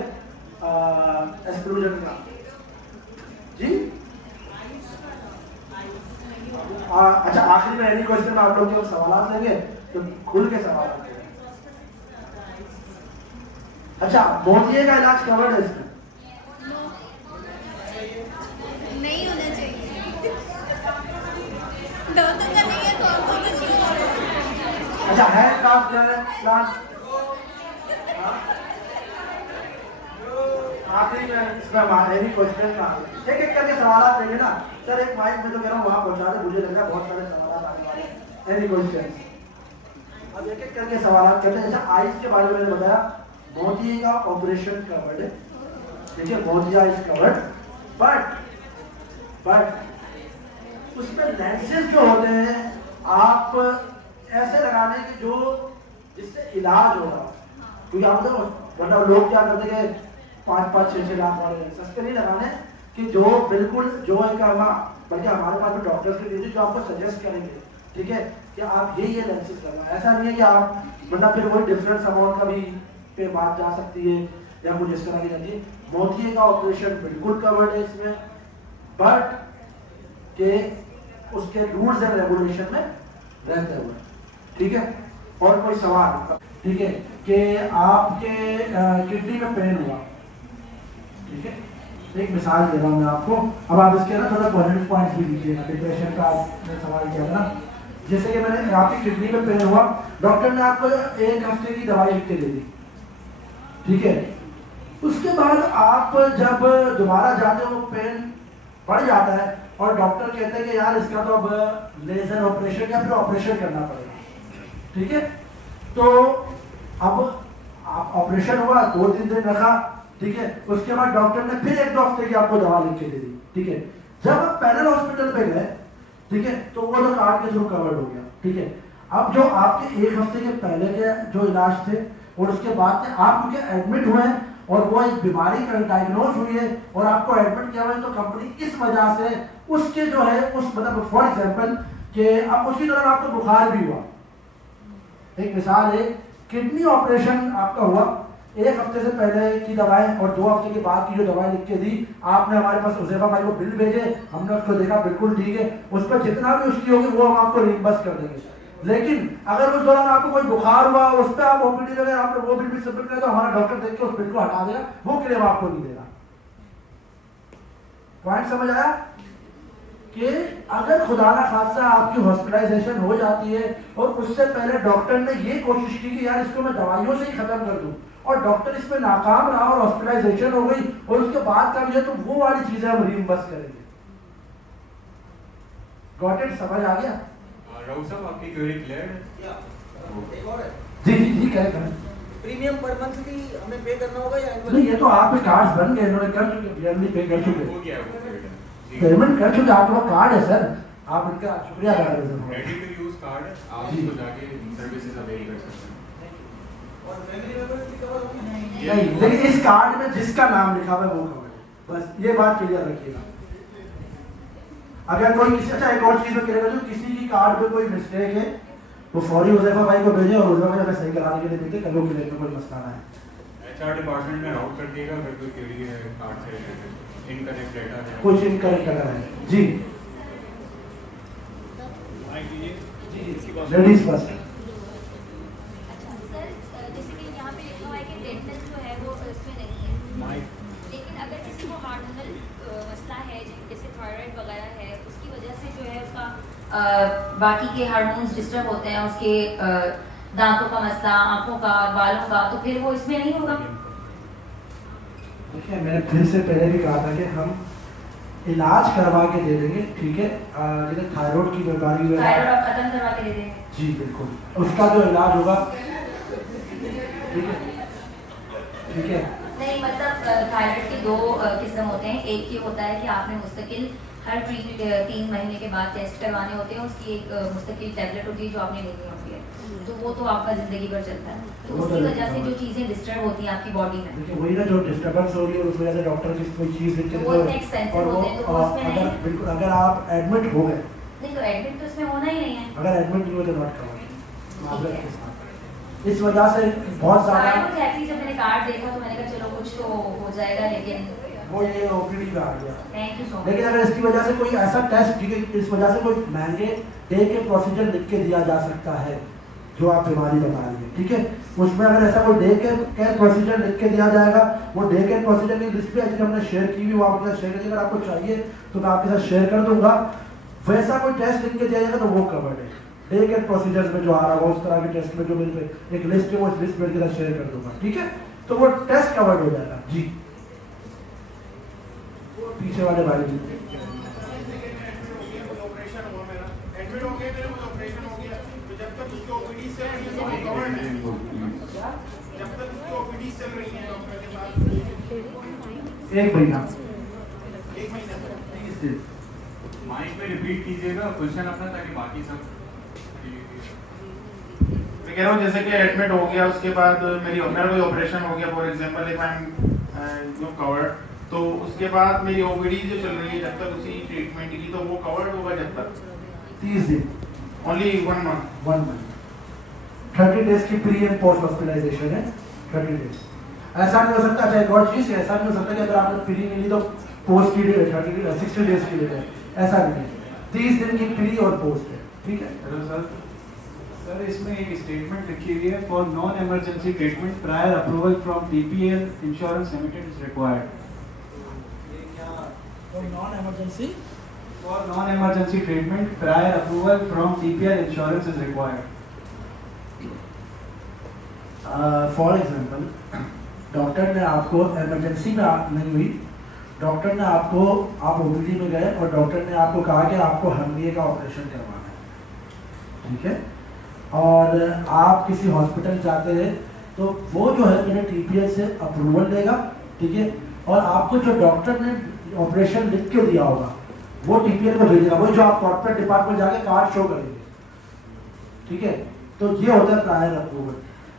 एक्सक्लूजन का। जी अच्छा, आखिरी में एनी क्वेश्चन में आप लोग जो सवाल लेंगे तो खुल के सवाल लेंगे। अच्छा, मोतिये का इलाज कवर्ड है इसमें? नहीं होना चाहिए, डॉक्टर का नहीं है तो आपको कुछ नहीं होगा। अच्छा, हैंड ट्रांसप्लांट, आखिरी में इसमें एनी क्वेश्चन का एक एक करके सवाल लेंगे ना सर, एक माइक में तो कह रहा हूँ वहां पहुंचा दे, मुझे लग रहा है बहुत सारे सवाल आने वाले। एनी क्वेश्चन, अब एक एक करके सवाल करते हैं। जैसे आइज के बारे में मैंने बताया, मोतिये का ऑपरेशन कवर्ड है, ठीक है, मोतिया इज कवर्ड, बट उसमें लेंसेज जो होते हैं आप ऐसे लगाने के जो जिससे इलाज हो रहा, क्योंकि आप देखो वरना लोग क्या करते हैं 5-5-6 लाख वाले सस्ते नहीं लगाने, कि जो बिल्कुल जो एक बल्कि हमारे पास भी डॉक्टर्स के लिए जो आपको सजेस्ट करेंगे, ठीक है, कि आप ये लेंसेज लगाओ। ऐसा नहीं है कि आप, वरना फिर वही डिफरेंस अमाउंट का भी पे बात जा सकती है या कुछ इस तरह की जाती है। मोतिये का ऑपरेशन बिल्कुल कवर्ड है इसमें, बट के उसके रूल्स एंड रेगुलेशन में रहते हुए, ठीक है। और कोई सवाल, ठीक है, कि आपके किडनी में पेन हुआ, ठीक है, एक मिसाल दे रहा हूँ मैं आपको, अब आप इसके ना थोड़ा पॉजिटिव पॉइंट्स भी लीजिएगा। डिप्रेशन का आपने सवाल किया था ना, जैसे कि मैंने आपकी किडनी में पेन हुआ, डॉक्टर ने आपको 1 हफ्ते की दवाई लिख के दे दी, ठीक है, उसके बाद आप जब दोबारा जाते हो पेन बढ़ जाता है और डॉक्टर कहते हैं कि यार इसका तो अब लेजर ऑपरेशन या फिर ऑपरेशन करना पड़ेगा, ठीक है। तो अब आप ऑपरेशन हुआ, 2-3 दिन रखा, ठीक है, उसके बाद डॉक्टर ने फिर 1-2 हफ्ते की आपको दवा लिख के दे दी, ठीक है। जब आप पैनल हॉस्पिटल पे गए, ठीक है, तो वो तो कार्ड के थ्रू कवर्ड हो गया, ठीक है। अब जो आपके 1 हफ्ते के पहले के जो इलाज थे और उसके बाद से आप क्योंकि एडमिट हुए हैं और वो एक बीमारी का डायग्नोज हुई है और आपको एडमिट किया हुआ है, तो कंपनी इस वजह से उसके जो है उस मतलब फॉर एग्जांपल कि अब उसी दौरान आपको बुखार भी हुआ, एक मिसाल है, किडनी ऑपरेशन आपका हुआ, 1 हफ्ते से पहले की दवाएं और 2 हफ्ते के बाद की जो दवाएं लिख के दी आपने, हमारे पास हुज़ैफा भाई को बिल भेजे, हमने उसको देखा बिल्कुल ठीक है, उस पर जितना भी उसकी होगी वो हम आपको रिइंबर्स कर देंगे। लेकिन अगर उस दौरान आपको कोई बुखार हुआ उस पर आप ओपीडी में गए, आपने वो बिल भी सबमिट किया, तो हमारा डॉक्टर देख के उस बिल को हटा देगा, वो क्लेम आपको नहीं देगा। पॉइंट समझ आया कि अगर खुदा ना खासा आपकी हॉस्पिटलाइजेशन हो जाती है और उससे पहले डॉक्टर ने ये कोशिश की कि यार इसको मैं दवाइयों से ही खत्म कर दूं और डॉक्टर इसमें नाकाम रहा और हॉस्पिटलाइजेशन हो गई और उसके बाद का मुझे, तो वो वाली चीजें हम रिइंबर्स करेंगे। Got it? समझ आ गया? राहुल साहब, आपकी क्वेरी क्लियर है? एक और है, जी जी जी, करें। प्रीमियम पर मंथली हमें पे करना होगा या एनुअल? नहीं, ये तो आप पे कार्ड्स बन गए, इन्होंने कर चुके, ईयरली पे कर चुके, हो गया वो पेमेंट। पेमेंट कर चुके, आपके पास कार्ड है सर, आप इनका शुक्रिया अदा करें। रेडी टू यूज कार्ड, आप जी। इसको जाके सर्विसेज अवेल कर सकते हैं। और फैमिली मेंबर्स भी कवर होंगे? नहीं, लेकिन इस कार्ड में जिसका नाम लिखा हुआ है वो कवर है, बस ये बात क्लियर रखिएगा। अगर कोई किसी, अच्छा एक और चीज में क्लियर कर दूं, किसी की कार्ड पे कोई मिस्टेक है वो फौरी हुज़ैफा भाई को भेजे और हुज़ैफा भाई अगर सही कराने के लिए भेजे, कल के लिए कोई मसला ना है। एचआर डिपार्टमेंट में राउट कर दिएगा अगर कोई क्वेरी है कार्ड से रिलेटेड, इनकरेक्ट डेटा है, कुछ इनकरेक्ट अगर है। जी लेडीज फर्स्ट। अच्छा सर, जैसे कि यहाँ पे लिखा हुआ है कि डेंटल जो है वो इसमें नहीं है, लेकिन अगर किसी को हार्मोनल मसला है जैसे थायराइड वगैरह है, उसकी वजह से जो है उसका बाकी के हार्मोन्स डिस्टर्ब होते हैं, उसके दांतों का मसला, आंखों का, बालों का, तो फिर वो इसमें नहीं होगा? देखिए, मैंने फिर से पहले भी कहा था कि हम इलाज करवा के दे देंगे, ठीक है। जैसे थायराइड की बीमारी है, थायराइड आप खत्म करवा के दे देंगे? जी बिल्कुल, उसका जो इलाज होगा, ठीक है ठीक है। नहीं, मतलब थायराइड के 2 किस्म होते हैं। एक ये होता है कि आपने मुस्तकिल हर 3 महीने के बाद टेस्ट करवाने होते हैं, उसकी एक मुस्तकिल टैबलेट होती है जो आपने लेनी होती है, तो वो तो आपका ज़िंदगी भर चलता है, तो उसकी वजह से जो चीज़ें डिस्टर्ब होती हैं आपकी बॉडी में, देखिए वही ना, जो डिस्टर्बेंस हो रही है उस वजह से डॉक्टर की कोई चीज़ लिख के वो दे, इतने expensive और वो होते हैं, तो वो उसमें अगर नहीं। बिल्कुल अगर आप एडमिट हो गए, नहीं तो एडमिट तो इसमें होना ही नहीं है। अगर एडमिट नहीं हो तो नॉट कवर ठीक है। के साथ। इस वजह से बहुत ज़्यादा शायद मुझे ऐसे ही जब मैंने कार्ड देखा तो मैंने कहा चलो कुछ तो हो जाएगा, लेकिन वो ये ओपीडी में आ गया। Thank you so much. लेकिन अगर इसकी वजह से कोई ऐसा टेस्ट, ठीक है, इस वजह से कोई महंगे डे के प्रोसीजर लिख के दिया जा सकता है जो आप बीमारी बता रही है, ठीक है, उसमें अगर ऐसा कोई डे केयर प्रोसीजर लिख के दिया जाएगा, वो डे केयर प्रोसीजर की लिस्ट भी एक्चुअली हमने शेयर की हुई, वो आपके साथ शेयर करिए, अगर आपको चाहिए तो मैं आपके साथ शेयर कर दूंगा। वैसा कोई टेस्ट लिख के दिया जाएगा तो वो कवर्ड है, डे केयर प्रोसीजर्स में जो आ रहा होगा उस तरह के टेस्ट में जो मेरे एक लिस्ट है वो इस लिस्ट में के साथ शेयर कर दूंगा, ठीक है, तो वो टेस्ट कवर्ड हो जाएगा। जी पीछे वाले भाई जी, ऑपरेशन हुआ मेरा, एडमिट हो गए, मेरे को ऑपरेशन हो गया, तो जब तक उसकी ओपीडी चल रही है तो वो कवर्ड है, जब तक उसकी ओपीडी चल रही है डॉक्टर के पास 1 महीना 1 महीना तक। 30 दिन। माइक पे रिपीट कीजिएगा क्वेश्चन अपना, ताकि बाकी सब मैं कह रहा हूँ जैसे कि एडमिट हो गया, उसके बाद मेरा कोई ऑपरेशन हो गया, for example if I am covered, तो उसके बाद मेरी ओपीडी जो चल रही है जब तक उसी ट्रीटमेंट की, तो वो कवर्ड होगा जब तक 30 दिन, ओनली 1 मंथ। 1 मंथ, 30 डेज की प्री एंड पोस्ट हॉस्पिटलाइजेशन है, 30 डेज। ऐसा नहीं हो सकता, अच्छा एक और चीज़, ऐसा नहीं हो सकता कि अगर आपने प्री मिली तो पोस्ट की डेट 60 डेज की डेट है, ऐसा नहीं है, 30 दिन की प्री और पोस्ट है, ठीक है। हेलो सर, सर इसमें एक स्टेटमेंट लिखी हुई है, for non emergency treatment prior approval from TPL insurance limited is required. Non emergency For non-emergency treatment, prior approval from TPL insurance is required. For example doctor ने आपको emergency में नहीं हुई, डॉक्टर ने आपको, आप ओपीडी में गए और डॉक्टर ने आपको कहा कि आपको हर्निया का ऑपरेशन करवाना है, ठीक है, और आप किसी हॉस्पिटल जाते हैं तो वो जो है मेरे टीपीएल से अप्रूवल देगा, ठीक है, और आपको जो डॉक्टर ने ऑपरेशन लिख के दिया होगा वो टीपीएल को भेजेगा, वही जो आप कॉर्पोरेट डिपार्टमेंट जाके कार्ड शो करेंगे, ठीक है। तो ये होता है प्रायर अप्रूवल।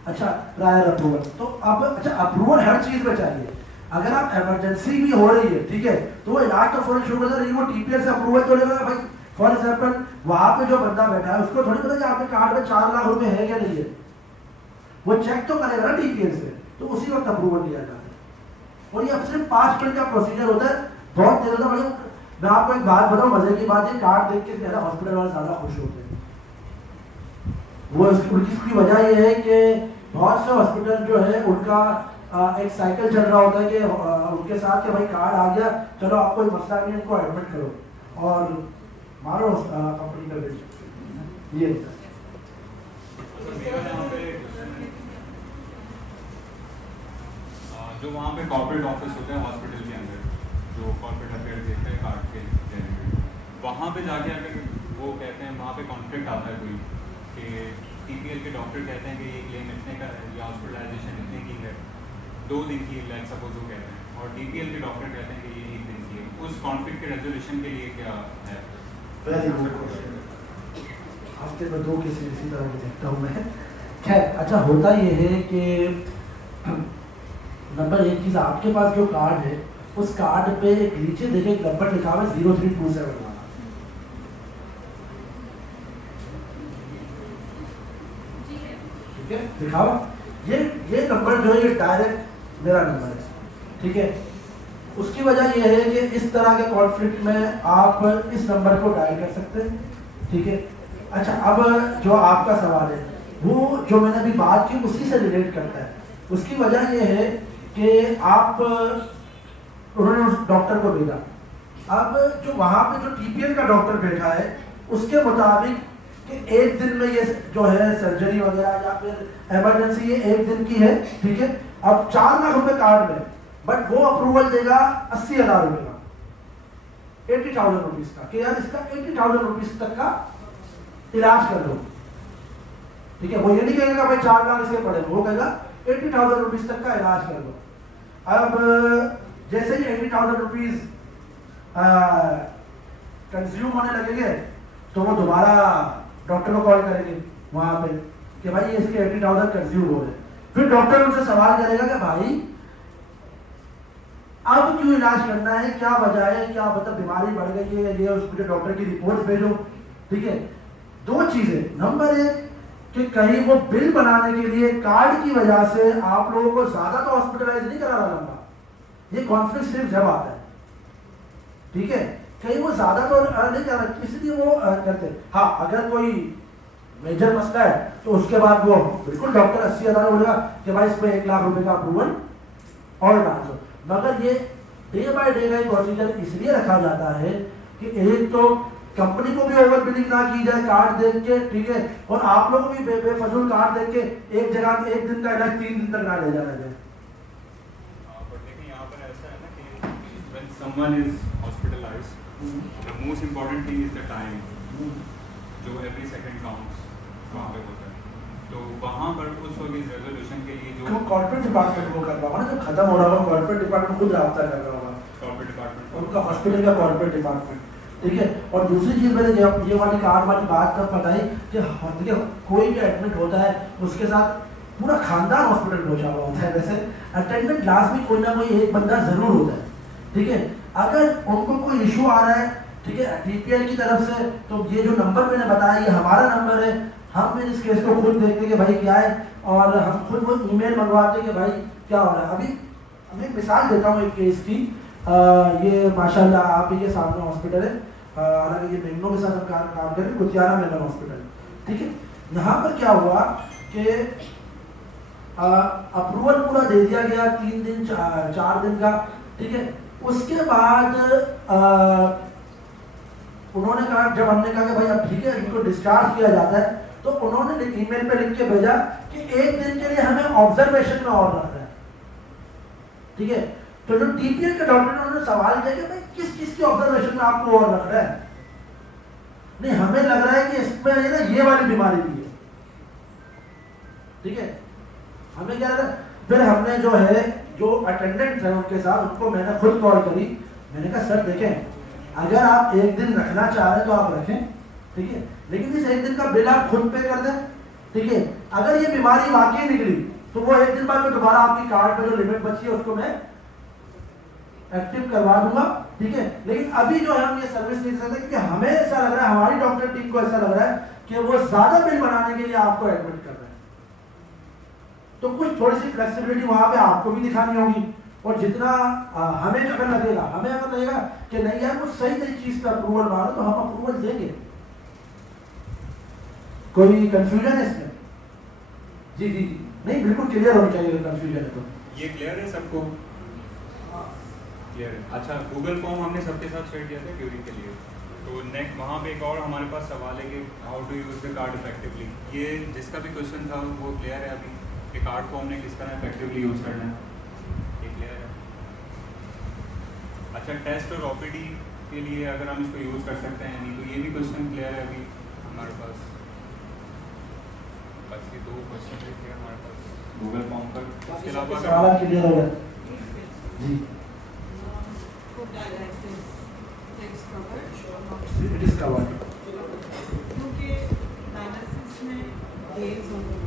अच्छा, प्रायर अप्रूवल तो अब अच्छा अप्रूवल हर चीज में चाहिए। अगर आप इमरजेंसी भी हो रही है, ठीक है, तो वो इलाज तो फौरन शुरू कर देगा, वो टीपीएल से अप्रूवल तो लेगा भाई। फॉर एग्जाम्पल वहां पे जो बंदा बैठा है उसको थोड़ी पता कि आपके कार्ड में 4 लाख रुपए है क्या नहीं है, वो चेक तो करेगा ना टीपीएल से, तो उसी वक्त अप्रूवल दिया जाता है। और ये अब सिर्फ 5 मिनट का प्रोसीजर होता है, बहुत देर होता है। मैं आपको एक बात बताऊं, मजे की बात, ये कार्ड देख के मेरा हॉस्पिटल वाले ज्यादा खुश होते हैं। वो उसकी वजह ये है कि बहुत से हॉस्पिटल जो है उनका एक साइकिल चल रहा होता है कि उनके साथ के भाई कार्ड आ गया, चलो आप कोई मसला नहीं, इनको एडमिट करो और मारो कंपनी का बिल। ये मेरा यहाँ पे जो वहाँ पे कॉर्पोरेट ऑफिस होते हैं हॉस्पिटल के अंदर, जो कॉर्पोरेट अफेयर देखते हैं कार्ड के रिलेटेड, वहाँ पे जाके अगर वो कहते हैं, वहाँ पे कॉन्फ्लिक्ट आता है कोई कि टीपीएल के डॉक्टर कहते हैं कि ये क्लेम इतने का है या हॉस्पिटलाइजेशन इतने की है, 2 दिन की लाइक सपोज वो कहते हैं, और टीपीएल के डॉक्टर कहते हैं कि ये 1 दिन की है, उस कॉन्फ्लिक्ट के रेजोल्यूशन के लिए क्या है? Very good question. हफ्ते में 2 केस इसी तरह के देखता हूँ मैं। खैर, अच्छा होता ये है कि नंबर एक चीज़, आपके पास जो कार्ड है उस कार्ड पे एक नीचे देखे एक नंबर लिखा हुआ है 0327 वाला, ठीक है, लिखा हुआ। ये नंबर जो है ये डायरेक्ट मेरा नंबर है, ठीक है। उसकी वजह यह है कि इस तरह के कॉन्फ्लिक्ट में आप इस नंबर को डायल कर सकते हैं, ठीक है। अच्छा, अब जो आपका सवाल है वो जो मैंने अभी बात की उसी से रिलेट करता है। उसकी वजह यह है कि आप उन्होंने उस डॉक्टर को भेजा, अब जो वहाँ पे जो टीपीएल का डॉक्टर बैठा है उसके मुताबिक कि 1 दिन में ये जो है सर्जरी वगैरह या फिर इमरजेंसी ये 1 दिन की है, ठीक है। अब 4 लाख रुपए कार्ड में, बट वो अप्रूवल देगा 80,000 रुपए का, 80,000 रुपीज का, कि यार इसका 80,000 रुपीज तक का इलाज कर लो, ठीक है। वो ये नहीं कहेगा भाई 4 लाख इसके पड़े, वो कहेगा 80,000 रुपीज तक का इलाज कर लो। अब जैसे ही 80,000 रुपीज कंज्यूम होने लगेंगे तो वो दोबारा डॉक्टर को कॉल करेंगे वहां पे कि भाई इसके 80,000 कंज्यूम हो गए। फिर डॉक्टर उनसे सवाल करेगा कि भाई अब क्यों इलाज करना है, क्या वजह है, क्या मतलब बीमारी बढ़ गई है, ये उसके डॉक्टर की रिपोर्ट भेजो, ठीक है। 2 चीजें, नंबर 1 कि कहीं वो बिल बनाने के लिए कार्ड की वजह से आप लोगों को ज्यादा तो हॉस्पिटलाइज नहीं करा रहा लंबा, ये कॉन्फ्लिक्ट सिर्फ जब आता है, ठीक है। कहीं वो ज्यादा तो नहीं कर रहा, इसलिए वो करते हैं। हाँ, अगर कोई मेजर मसला है तो उसके बाद वो बिल्कुल डॉक्टर 80,000 बोलेगा कि भाई इसमें 1 लाख रुपए का अप्रूवल और डाल दो। मगर ये डे बाय डे का प्रोसीजर इसलिए रखा जाता है कि एक तो कंपनी को भी ओवर बिलिंग ना की जाए कार्ड देख के, ठीक है, और आप लोगों को भी बेफजूल कार्ड देख के एक जगह 1 दिन का इलाज 3 दिन तक ना ले जाया जाए। When someone is hospitalized, the most important thing is the time, जो every second counts वहाँ पे होता है। तो वहाँ पर उस वक्त इस रेजोल्यूशन के लिए जो कॉर्पोरेट डिपार्टमेंट वो कर रहा होगा ना, जब खत्म हो रहा होगा कॉर्पोरेट डिपार्टमेंट खुद रास्ता कर रहा होगा, कॉर्पोरेट डिपार्टमेंट उनका हॉस्पिटल का कॉर्पोरेट डिपार्टमेंट, ठीक है। और दूसरी चीज मैंने ये वाली कार्ड वाली बात तब बताई कि देखिए कोई भी एडमिट होता है उसके साथ पूरा खानदान हॉस्पिटल पहुंचा हुआ होता है, वैसे अटेंडेंट लास्ट में कोई ना कोई एक बंदा जरूर होता है, ठीक है। अगर उनको कोई इशू आ रहा है, ठीक है, टीपीएल की तरफ से, तो ये जो नंबर मैंने बताया ये हमारा नंबर है, हम फिर इस केस को खुद देखते कि भाई क्या है, और हम खुद वो ईमेल मंगवाते कि भाई क्या हो रहा है। अभी मैं एक मिसाल देता हूँ एक केस की, ये माशाल्लाह आप ही के सामने हॉस्पिटल है, हालांकि ये मेमनों के साथ हम काम कर रहे हैं, कुतियाना मेमन हॉस्पिटल, ठीक है। यहाँ पर क्या हुआ कि अप्रूवल पूरा दे दिया गया 3 दिन 4 दिन का, ठीक है। उसके बाद उन्होंने कहा, जब हमने कहा कि भाई अब ठीक है इनको डिस्चार्ज किया जाता है, तो उन्होंने ईमेल पे लिख के भेजा कि 1 दिन के लिए हमें ऑब्जर्वेशन में और रखना है, ठीक है। तो जो टीपीएल के डॉक्टर ने उन्होंने सवाल किया कि भाई किस चीज की ऑब्जर्वेशन में आपको और रख रहा है, नहीं हमें लग रहा है कि इसमें ना ये वाली बीमारी भी है, ठीक है। हमें क्या लगा, फिर हमने जो है जो अटेंडेंट थे उनके साथ, उनको मैंने खुद कॉल करी, मैंने कहा सर देखें अगर आप एक दिन रखना चाह रहे हैं तो आप रखें, ठीक है, लेकिन इस एक दिन का बिल आप खुद पे कर दें, ठीक है। अगर ये बीमारी वाकई निकली तो वो एक दिन बाद में दोबारा आपकी कार्ड में जो लिमिट बची है उसको मैं एक्टिव करवा दूंगा, ठीक है। लेकिन अभी जो है हम ये सर्विस नहीं दे सकते क्योंकि हमें ऐसा लग रहा है, हमारी डॉक्टर टीम को ऐसा लग रहा है कि वो ज्यादा बिल बनाने के लिए आपको एडमिट कर रहे हैं। तो कुछ थोड़ी सी फ्लेक्सिबिलिटी वहां पे आपको भी दिखानी होगी, और जितना हमें जो लगेगा, हमें अगर लगेगा कि नहीं यार वो सही सही चीज पे अप्रूवल मारो तो हम अप्रूवल देंगे। कोई कंफ्यूजन है इसमें? जी जी जी, नहीं बिल्कुल क्लियर होना चाहिए कंफ्यूजन है तो। ये क्लियर है सबको? क्लियर है। अच्छा, गूगल फॉर्म हमने सबके साथ शेयर किया था क्यूरी के लिए, तो नेक्स्ट वहाँ पे एक और हमारे पास सवाल है कि how to use the card effectively. ये जिसका भी क्वेश्चन था वो क्लियर है अभी कि कार्ड को हमने किस तरह इफेक्टिवली यूज़ करना है, ये क्लियर है? अच्छा, टेस्ट और ओपीडी के लिए अगर हम इसको यूज़ कर सकते हैं नहीं, तो ये भी क्वेश्चन क्लियर है अभी हमारे पास। बस ये 2 क्वेश्चन थे हमारे पास गूगल फॉर्म पर। उसके अलावा सवाल क्लियर हो गया जी? इट इज कवर्ड क्योंकि डायलिसिस में डेज होते हैं,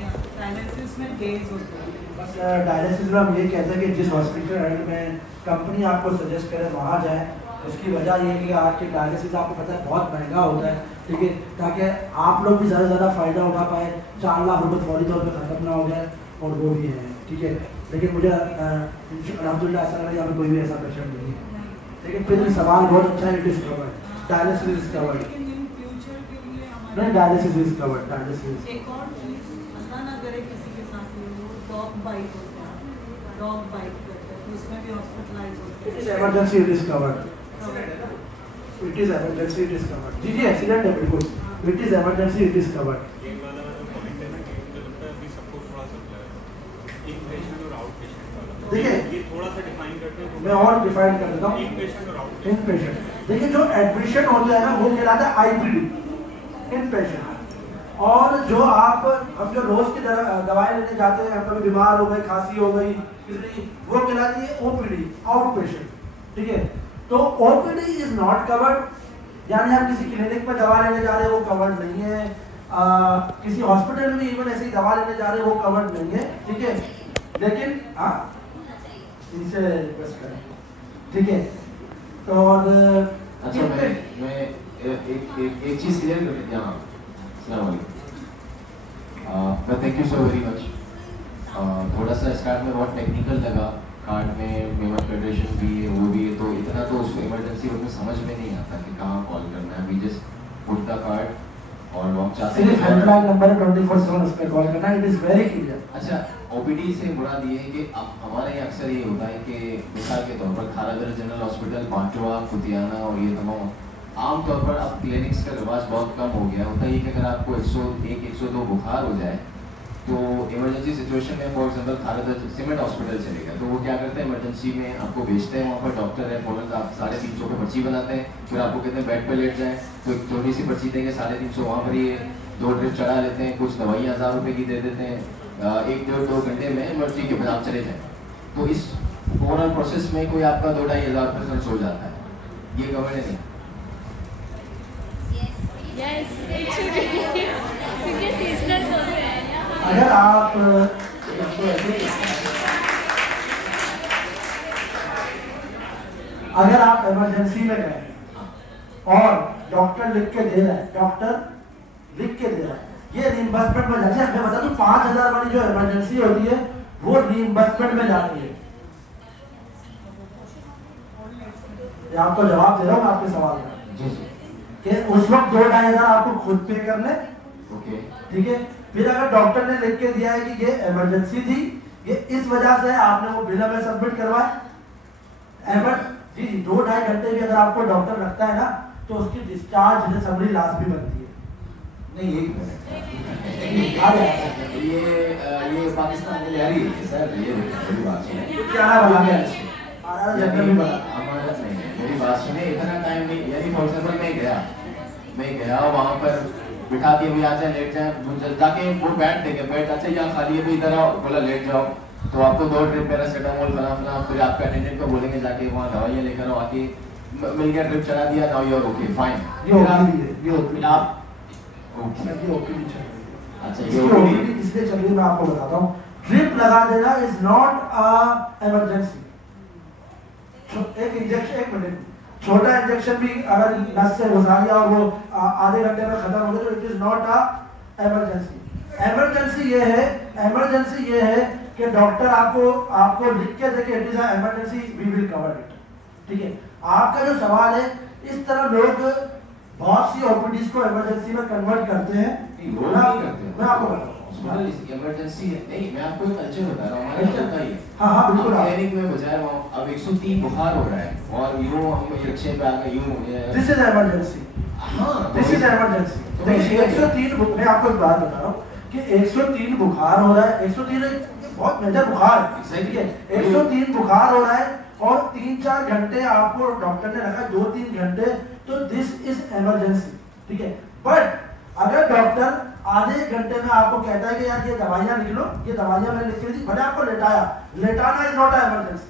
या डायलिसिस में डेज होते हैं। बस डायलिसिस में हम ये कहते हैं कि जिस हॉस्पिटल में कंपनी आपको सजेस्ट करे वहाँ जाए। उसकी वजह ये है कि आज के डायलिसिस आपको पता है बहुत महंगा होता है, ठीक है, ताकि आप लोग भी ज़्यादा से ज़्यादा फ़ायदा उठा पाए, 4 लाख रुपये फौरी तौर पर खत्म ना हो जाए, और वो भी है, ठीक है। लेकिन मुझे अलहमदुलिल्लाह ऐसा लगा यहाँ पे कोई भी ऐसा पेशेंट नहीं है, लेकिन फिर भी सवाल बहुत अच्छा है। It is covered, dialysis is covered. लेकिन इन फ्यूचर के लिए नहीं, हमारे डायलिसिस इज कवर्ड, डायलिसिस। एक और चीज़, अल्लाह ना करे किसी के साथ ये हो, डॉग बाइट होता है, डॉग बाइट करते हैं, तो उसमें भी हॉस्पिटलाइज होते इट इज हैं। Emergency, it is covered. It is emergency, it is covered. जी जी, एक्सीडेंट है बिल्कुल, it is emergency, it is covered. ये वाला जो पॉइंट है ना, कि मुझे लगता है अभी सबको थोड़ा सा इन पेशेंट और आउट पेशेंट वाला, देखिए, ये थोड़ा सा डिफाइन करते हैं। मैं और डिफाइन कर देता हूँ। इन पेशेंट और आउट इन पेशेंट, देखिए जो एडमिशन होता है ना वो कहलाता है आईपीडी, इन पेशेंट। और जो आप हम जो रोज की दवाई लेने जाते हैं, हम कभी बीमार हो गए, खांसी हो गई, इसलिए वो कहलाती है ओपीडी, आउट पेशेंट, ठीक है। तो ओपीडी इज नॉट कवर्ड, यानी आप किसी क्लिनिक में दवा लेने जा रहे हैं वो कवर्ड नहीं है। किसी हॉस्पिटल में भी इवन ऐसी दवा लेने जा रहे हैं वो कवर्ड नहीं है, ठीक है। लेकिन हाँ, इनसे रिक्वेस्ट करें, ठीक है। तो और अच्छा, मैं एक चीज़ क्लियर कर देती हूँ। अस्सलाम वालेकुम। मैं thank you so very much. थोड़ा सा स्टार्ट में बहुत टेक्निकल लगा, कार्ड में मेमो फेडरेशन भी है, वो भी है, तो इतना तो उसको इमरजेंसी में समझ में नहीं आता कि कहाँ कॉल करना है। We just put the card और हम चाहते सिर्फ हेल्पलाइन नंबर 24/7 उस पर कॉल करना, इट इज वेरी क्लियर। अच्छा, ओपीडी से मुराद ये है कि अब हमारे यहाँ अक्सर ये होता है कि मिसाल के तौर पर खारादर जनरल हॉस्पिटल, बांटवा, कुतियाना और ये तमाम आमतौर पर अब क्लिनिक्स का रिवाज बहुत कम हो गया। होता है कि अगर आपको 101, 102 बुखार हो जाए तो इमरजेंसी सिचुएशन में for example Kharadar cement hospital चलेगा, तो वो क्या करते हैं इमरजेंसी में आपको भेजते हैं, वहाँ पर डॉक्टर है, फौरन आप 350 पे पर्ची बनाते हैं, फिर आपको कहते हैं बेड पे लेट जाएं, तो एक छोटी सी पर्ची देंगे 350, वहाँ पर ये 2 ड्रिप चढ़ा लेते हैं, कुछ दवाइयाँ 1000 रुपये की दे देते हैं, 1-1.5-2 घंटे में इमरजेंसी के बाद आप चले जाएँ। तो इस ओवरऑल प्रोसेस में कोई आपका 2-2.5 हज़ार रुपये हो जाता है, ये कवर है नहीं? अगर आप अगर आप इमरजेंसी में गए और डॉक्टर लिख के दे रहा है, डॉक्टर लिख के दे रहा है, ये रीइंबर्समेंट में जाती है। मैं बता दूं 5000 वाली जो इमरजेंसी होती है वो रीइंबर्समेंट में जाती है। ये आपको जवाब दे रहा हूँ आपके सवाल का जी जी, कि उस वक्त 2-2.5 हज़ार आपको खुद पे कर ले, ओके। ठीक है। फिर अगर डॉक्टर ने लिख के दिया है कि ये इमरजेंसी थी, ये इस वजह से आपने वो बिल में सबमिट करवाया, जी 2-2.5 घंटे भी अगर आपको डॉक्टर रखता है ना तो उसकी डिस्चार्ज समरी लास्ट भी बनती है। नहीं, एक मिनट, ये पाकिस्तान में ले रही है सर, ये मेरी बात सुने। क्या बना गया इसको? जनरल भी बना। हमारा नहीं है, मेरी बात सुने, इतना टाइम नहीं, यानी फॉर एग्जाम्पल मैं गया वहाँ पर बिठा के भी आ जाए, लेट जाए, जाके वो बैठ देंगे, बैठ अच्छा यहाँ खाली है भी, इधर आओ, बोला लेट जाओ, तो आपको 2 ट्रिप पैरासीटामोल फला फिर आपके अटेंडेंट को बोलेंगे जाके वहाँ दवाइयाँ लेकर आओ, आके मिल गया, ट्रिप चला दिया, now you are okay fine. ये ओपीडी है, ये ओपीडी आप ओके, ये ओपीडी चल रही है। अच्छा इसकी ये ओपीडी इसलिए चल रही है, मैं आपको बताता हूँ। ड्रिप लगा देना इज नॉट अ इमरजेंसी। एक इंजेक्शन, एक मिनट, छोटा इंजेक्शन भी अगर नस से घुसा दिया और वो आधे घंटे में खत्म हो गया तो it is not a emergency. Emergency ये है कि डॉक्टर आपको लिख के देखे it is a emergency, we will cover it. ठीक है, आपका जो सवाल है, इस तरह लोग बहुत सी ओपीडीज को इमरजेंसी में कन्वर्ट करते हैं। मैं आपको बताता हूँ, इमरजेंसी है नहीं, मैं आपको एक कल्चर बता रहा हूँ, हमारा होता ही है। हाँ बिल्कुल। क्लिनिक में बजाय अब 103 बुखार हो रहा है और यूं हम रिक्शे पे आकर यूं दिस इज इमरजेंसी। हाँ दिस इज इमरजेंसी। देखिए 103, मैं आपको एक बात बता रहा हूँ कि 103 बुखार हो रहा है। 103 एक बहुत मेजर बुखार है, ठीक है। 103 बुखार हो रहा है और 3-4 घंटे आपको डॉक्टर ने रखा, 2-3 घंटे, तो दिस इज इमरजेंसी। ठीक है, बट अगर डॉक्टर आधे घंटे में आपको कहता है कि यार ये दवाइयां लिख लो, ये दवाइयां मैंने लिख दी, भले आपको लेटाना इज नॉट अ इमरजेंसी।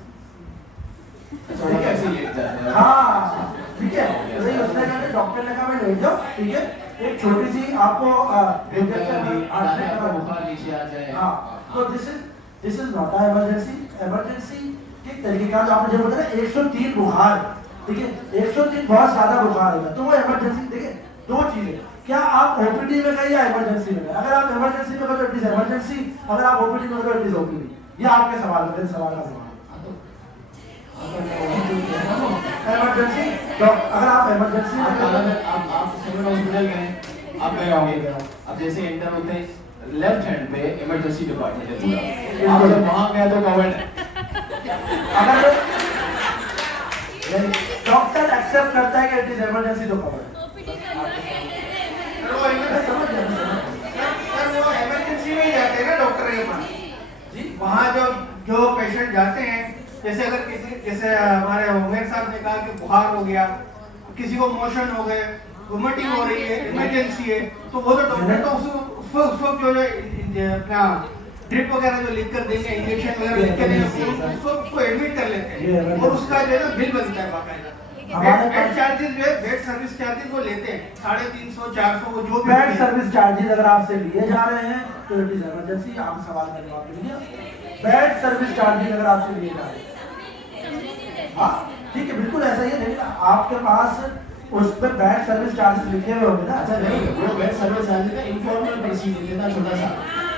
ठीक है, ऐसे लेट जाते हैं। हाँ ठीक है, नहीं उसने कहा, डॉक्टर ने कहा मैं लेट जाओ, ठीक है, एक छोटी सी आपको बुखार नीचे आ जाए। हाँ, तो this is not a emergency. Emergency के तरीके का जो आपने जो बताया 103 बुखार, ठीक है, 103 बहुत ज्यादा बुखार होगा तो वो इमरजेंसी। देखिए दो चीजें, क्या आप ओपीडी में गए या इमरजेंसी में गए? अगर आप इमरजेंसी में गए तो इट इज इमरजेंसी, अगर आप ओपीडी में गए तो इट इज ओपीडी। ये आपके सवाल है, मेरे सवाल का जवाब। इमरजेंसी, अगर आप इमरजेंसी में गए, आप सिविल हॉस्पिटल गए, आप गए होंगे, अब जैसे एंटर होते हैं लेफ्ट हैंड पे इमरजेंसी डिपार्टमेंट है पूरा, आप जब वहां गए तो कवर्ड है। अगर डॉक्टर एक्सेप्ट करता है कि इट इज इमरजेंसी तो कवर है। वो इमरजेंसी में ही जाते हैं ना डॉक्टर के पास जी। वहाँ जो पेशेंट जाते हैं, जैसे अगर किसी, जैसे हमारे उमेर साहब ने कहा कि बुखार हो गया, किसी को मोशन हो गए, वोमिटिंग हो रही है, इमरजेंसी है, तो वो तो डॉक्टर तो उस वक्त जो अपना ड्रिप वगैरह जो लिख कर देंगे, इंजेक्शन वगैरह लिख के देंगे, उसको एडमिट कर लेते हैं और उसका जो है बिल बनता है बाकायदा। बेड चार्जेस जो है, बेड सर्विस चार्जेस वो लेते हैं 350-400, वो जो भी बेड सर्विस चार्जेस अगर आपसे लिए जा रहे हैं तो इट इज इमरजेंसी। आप सवाल का जवाब दीजिए, बेड सर्विस चार्जेस अगर आपसे लिए जा रहे हैं, हाँ ठीक है, बिल्कुल ऐसा ही है। लेकिन आपके पास उस पर बेड सर्विस चार्जेस लिखे हुए होंगे ना। अच्छा नहीं, वो बेड सर्विस चार्जेस का इनफॉर्मल प्रोसीजर इतना छोटा सा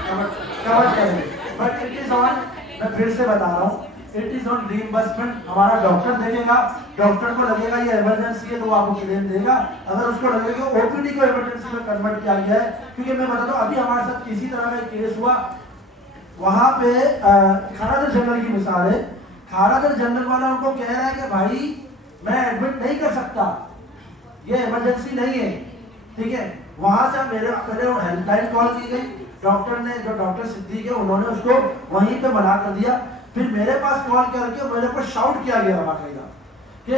कवर करेंगे, बट इट इज ऑन, मैं फिर से बता रहा हूँ, इट इज ऑन रीइंबर्समेंट। हमारा डॉक्टर देखेगा, डॉक्टर को लगेगा ये इमरजेंसी है तो वो आपको क्लेम देगा। अगर उसको लगेगा ओपीडी को इमरजेंसी में कन्वर्ट किया गया है, क्योंकि मैं बताता हूँ अभी हमारे साथ किसी तरह का केस हुआ, वहां पे खानादर जनरल की मिसाल है। खानादर जनरल वाला उनको कह रहा है कि भाई मैं एडमिट नहीं कर सकता, ये इमरजेंसी नहीं है, ठीक है। वहां से मेरे हेल्पलाइन कॉल की गई, डॉक्टर ने, जो डॉक्टर सिद्दीक है, उन्होंने उसको वहीं पे मना कर दिया। फिर मेरे पास कॉल करके मेरे को शाउट किया गया बाकायदा कि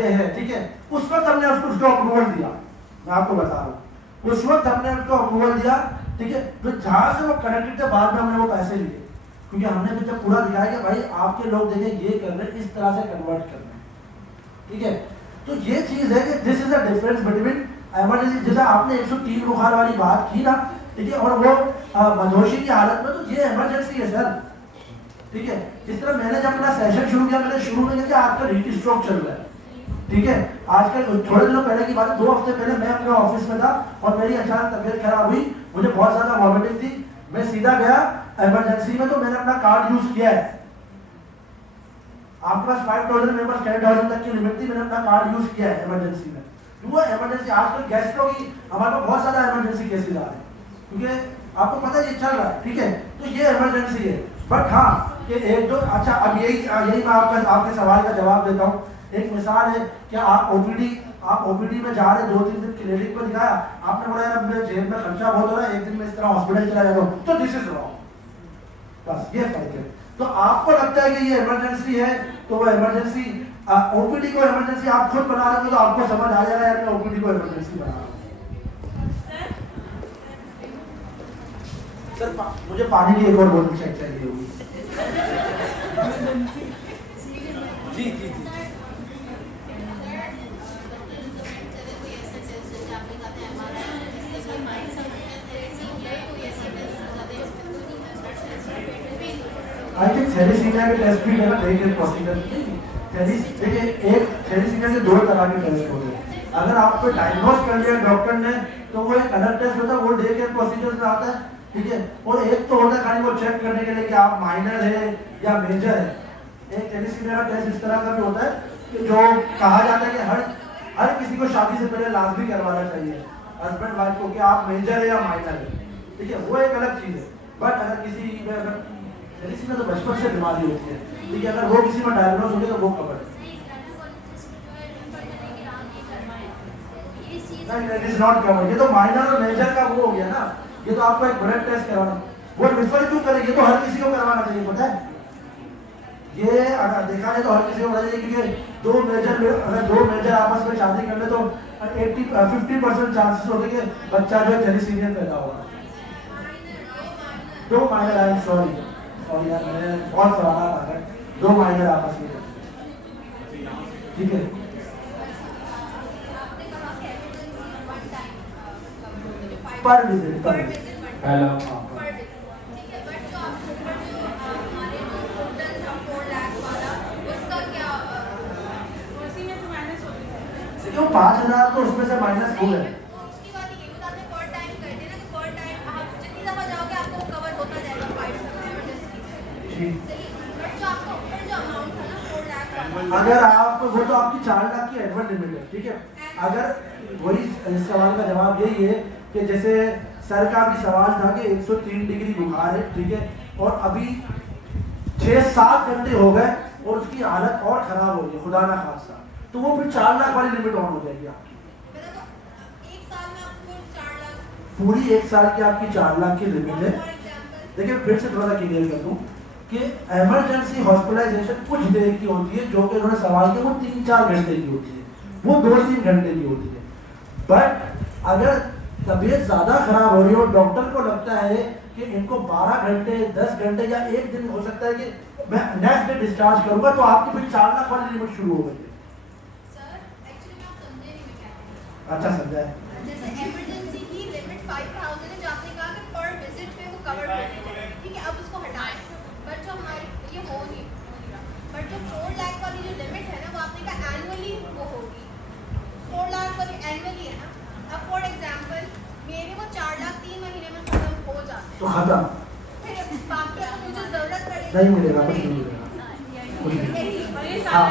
ये है, ठीक है। उस वक्त हमने उसको अप्रूवल दिया, मैं आपको बता रहा हूँ, उस वक्त हमने उसको अप्रूवल दिया, ठीक है। तो जहां से वो कनेक्टेड थे, बाद में हमने वो पैसे लिए, क्योंकि हमने भी जब पूरा दिखाया कि भाई आपके लोग देखें ये कर रहे हैं, इस तरह से कन्वर्ट कर रहे हैं, ठीक है। तो ये चीज है कि this is the difference between emergency. जैसे आपने 103 बुखार वाली बात की ना, ठीक है, और वो मधोशी की हालत में, तो ये इमरजेंसी है सर, ठीक है। जिस तरह मैंने जब अपना सेशन शुरू किया, मैंने शुरू में किया आपका हीट स्ट्रोक चल रहा है, ठीक है। आजकल थोड़े दिनों पहले की बात है, 2 हफ्ते पहले मैं अपने ऑफिस में था और मेरी अचानक तबीयत खराब हुई, मुझे बहुत ज्यादा वॉमिटिंग थी, मैं सीधा गया इमरजेंसी में, तो मैंने अपना कार्ड यूज किया है। आपके पास 5000, मेरे पास 10,000 तक की लिमिट थी, मैंने अपना कार्ड यूज किया है इमरजेंसी में। वो इमरजेंसी, आजकल गैस्ट्रो की हमारे पास बहुत ज्यादा इमरजेंसी केसेस आ रहे हैं, क्योंकि आपको पता है ये चल रहा है, ठीक है। तो ये इमरजेंसी है, बट हाँ कि एक दो, अच्छा अब यही मैं आपके सवाल का जवाब देता हूँ। एक मिसाल है कि आप ओपीडी में जा रहे, 2-3 दिन क्लिनिक पर दिखाया, आपने बोला यार मेरे जेब में खर्चा बहुत हो रहा है, एक दिन में इस तरह हॉस्पिटल चला जाता हूँ, तो दिस इज रॉन्ग। बस ये फर्क है। तो आपको लगता है कि ये इमरजेंसी है, तो वो इमरजेंसी, ओपीडी को इमरजेंसी आप खुद बना रहे हो, तो आपको समझ आ जाएगा यार मैं ओपीडी को इमरजेंसी बना रहा हूँ। सर मुझे पानी की एक और बोतल चाहिए होगी। जी जी जी। आई थिंक थैलेसीमिया के टेस्ट भी है देखिए पॉसिबल। देखिए एक थैलेसीमिया के 2 तरह के टेस्ट होते हैं। अगर आपको डायग्नोस कर लिया डॉक्टर ने तो वो एक अलग टेस्ट होता है, वो डे केयर प्रोसीजर में आता है, ठीक है। और एक तो होता है खाली वो चेक करने के लिए कि आप माइनर है या मेजर है। एक थैलेसीमिया का टेस्ट इस तरह का भी होता है कि जो कहा जाता है कि हर किसी को शादी से पहले लाजमी करवाना चाहिए हस्बैंड वाइफ को, कि आप मेजर है या माइनर है, ठीक है। वो एक अलग चीज़ है। बट अगर किसी में अगर थैलेसीमिया तो बचपन से बीमारी होती है, ठीक है, अगर वो किसी में डायग्नोस हो गया तो वो कवर है। It is not cover. ये तो माइनर और मेजर का वो हो गया ना। ये तो आपको एक ब्लड टेस्ट करवाना, वो रिफर क्यों करेंगे? तो हर किसी को करवाना चाहिए, पता है। ये अगर देखा जाए तो हर किसी को होना चाहिए, क्योंकि 2 मेजर आपस में शादी कर ले तो 50% चांसेस होते कि बच्चा जो है थैलेसीमिया पैदा होगा। 2 माइनर, आई एम सॉरी यार, मैंने बहुत सवाल आ गए। 2 माइनर आपस में, ठीक है। पर विजिट हेलो क्यों 5,000 तो उसमें से माइनस हो गए। अगर आप वो तो आपकी 4 लाख की एडवर्ड लिमिट है, ठीक है। अगर वही इस सवाल का जवाब यही है कि जैसे सर का भी सवाल था कि 103 डिग्री बुखार है, ठीक है, और अभी 6-7 घंटे हो गए और उसकी हालत और खराब हो गई, खुदा ना खासा, तो वो फिर 4 लाख वाली लिमिट ऑन हो जाएगी आपकी। पूरी 1 साल की आपकी 4 लाख की लिमिट है। देखिए फिर से थोड़ा क्लियर कर दूं कि इमरजेंसी हॉस्पिटलाइजेशन कुछ देर की होती है, जो कि उन्होंने सवाल किया वो 3-4 घंटे की होती है, वो 2-3 घंटे की होती है। बट अगर तबीयत ज़्यादा खराब हो रही हो, डॉक्टर को लगता है कि इनको 12 घंटे 10 घंटे या 1 दिन हो सकता है कि मैं नेक्स्ट डे डिस्चार्ज करूंगा, तो आपकी फिर 4 लाख वाली लिमिट शुरू हो गई है। अच्छा समझा है। जैसे इमरजेंसी की लिमिट 5,000 है, जो आपने कहा कि पर विजिट पे वो कवर करनी चाहिए, ठीक है, अब उसको हटाएं। बट जो हमारी ये हो नहीं रहा, बट जो 4 लाख वाली जो लिमिट है ना, वो आपने कहा एनुअली वो होगी। 4 लाख वाली एनुअली है ना। अब फॉर एग्जांपल मेरे वो 4 लाख 3 महीने में खत्म हो जाते हैं, तो खत्म फिर बाकी अगर मुझे जरूरत पड़ेगी नहीं मिलेगा, कुछ नहीं मिलेगा, कुछ नहीं। हाँ,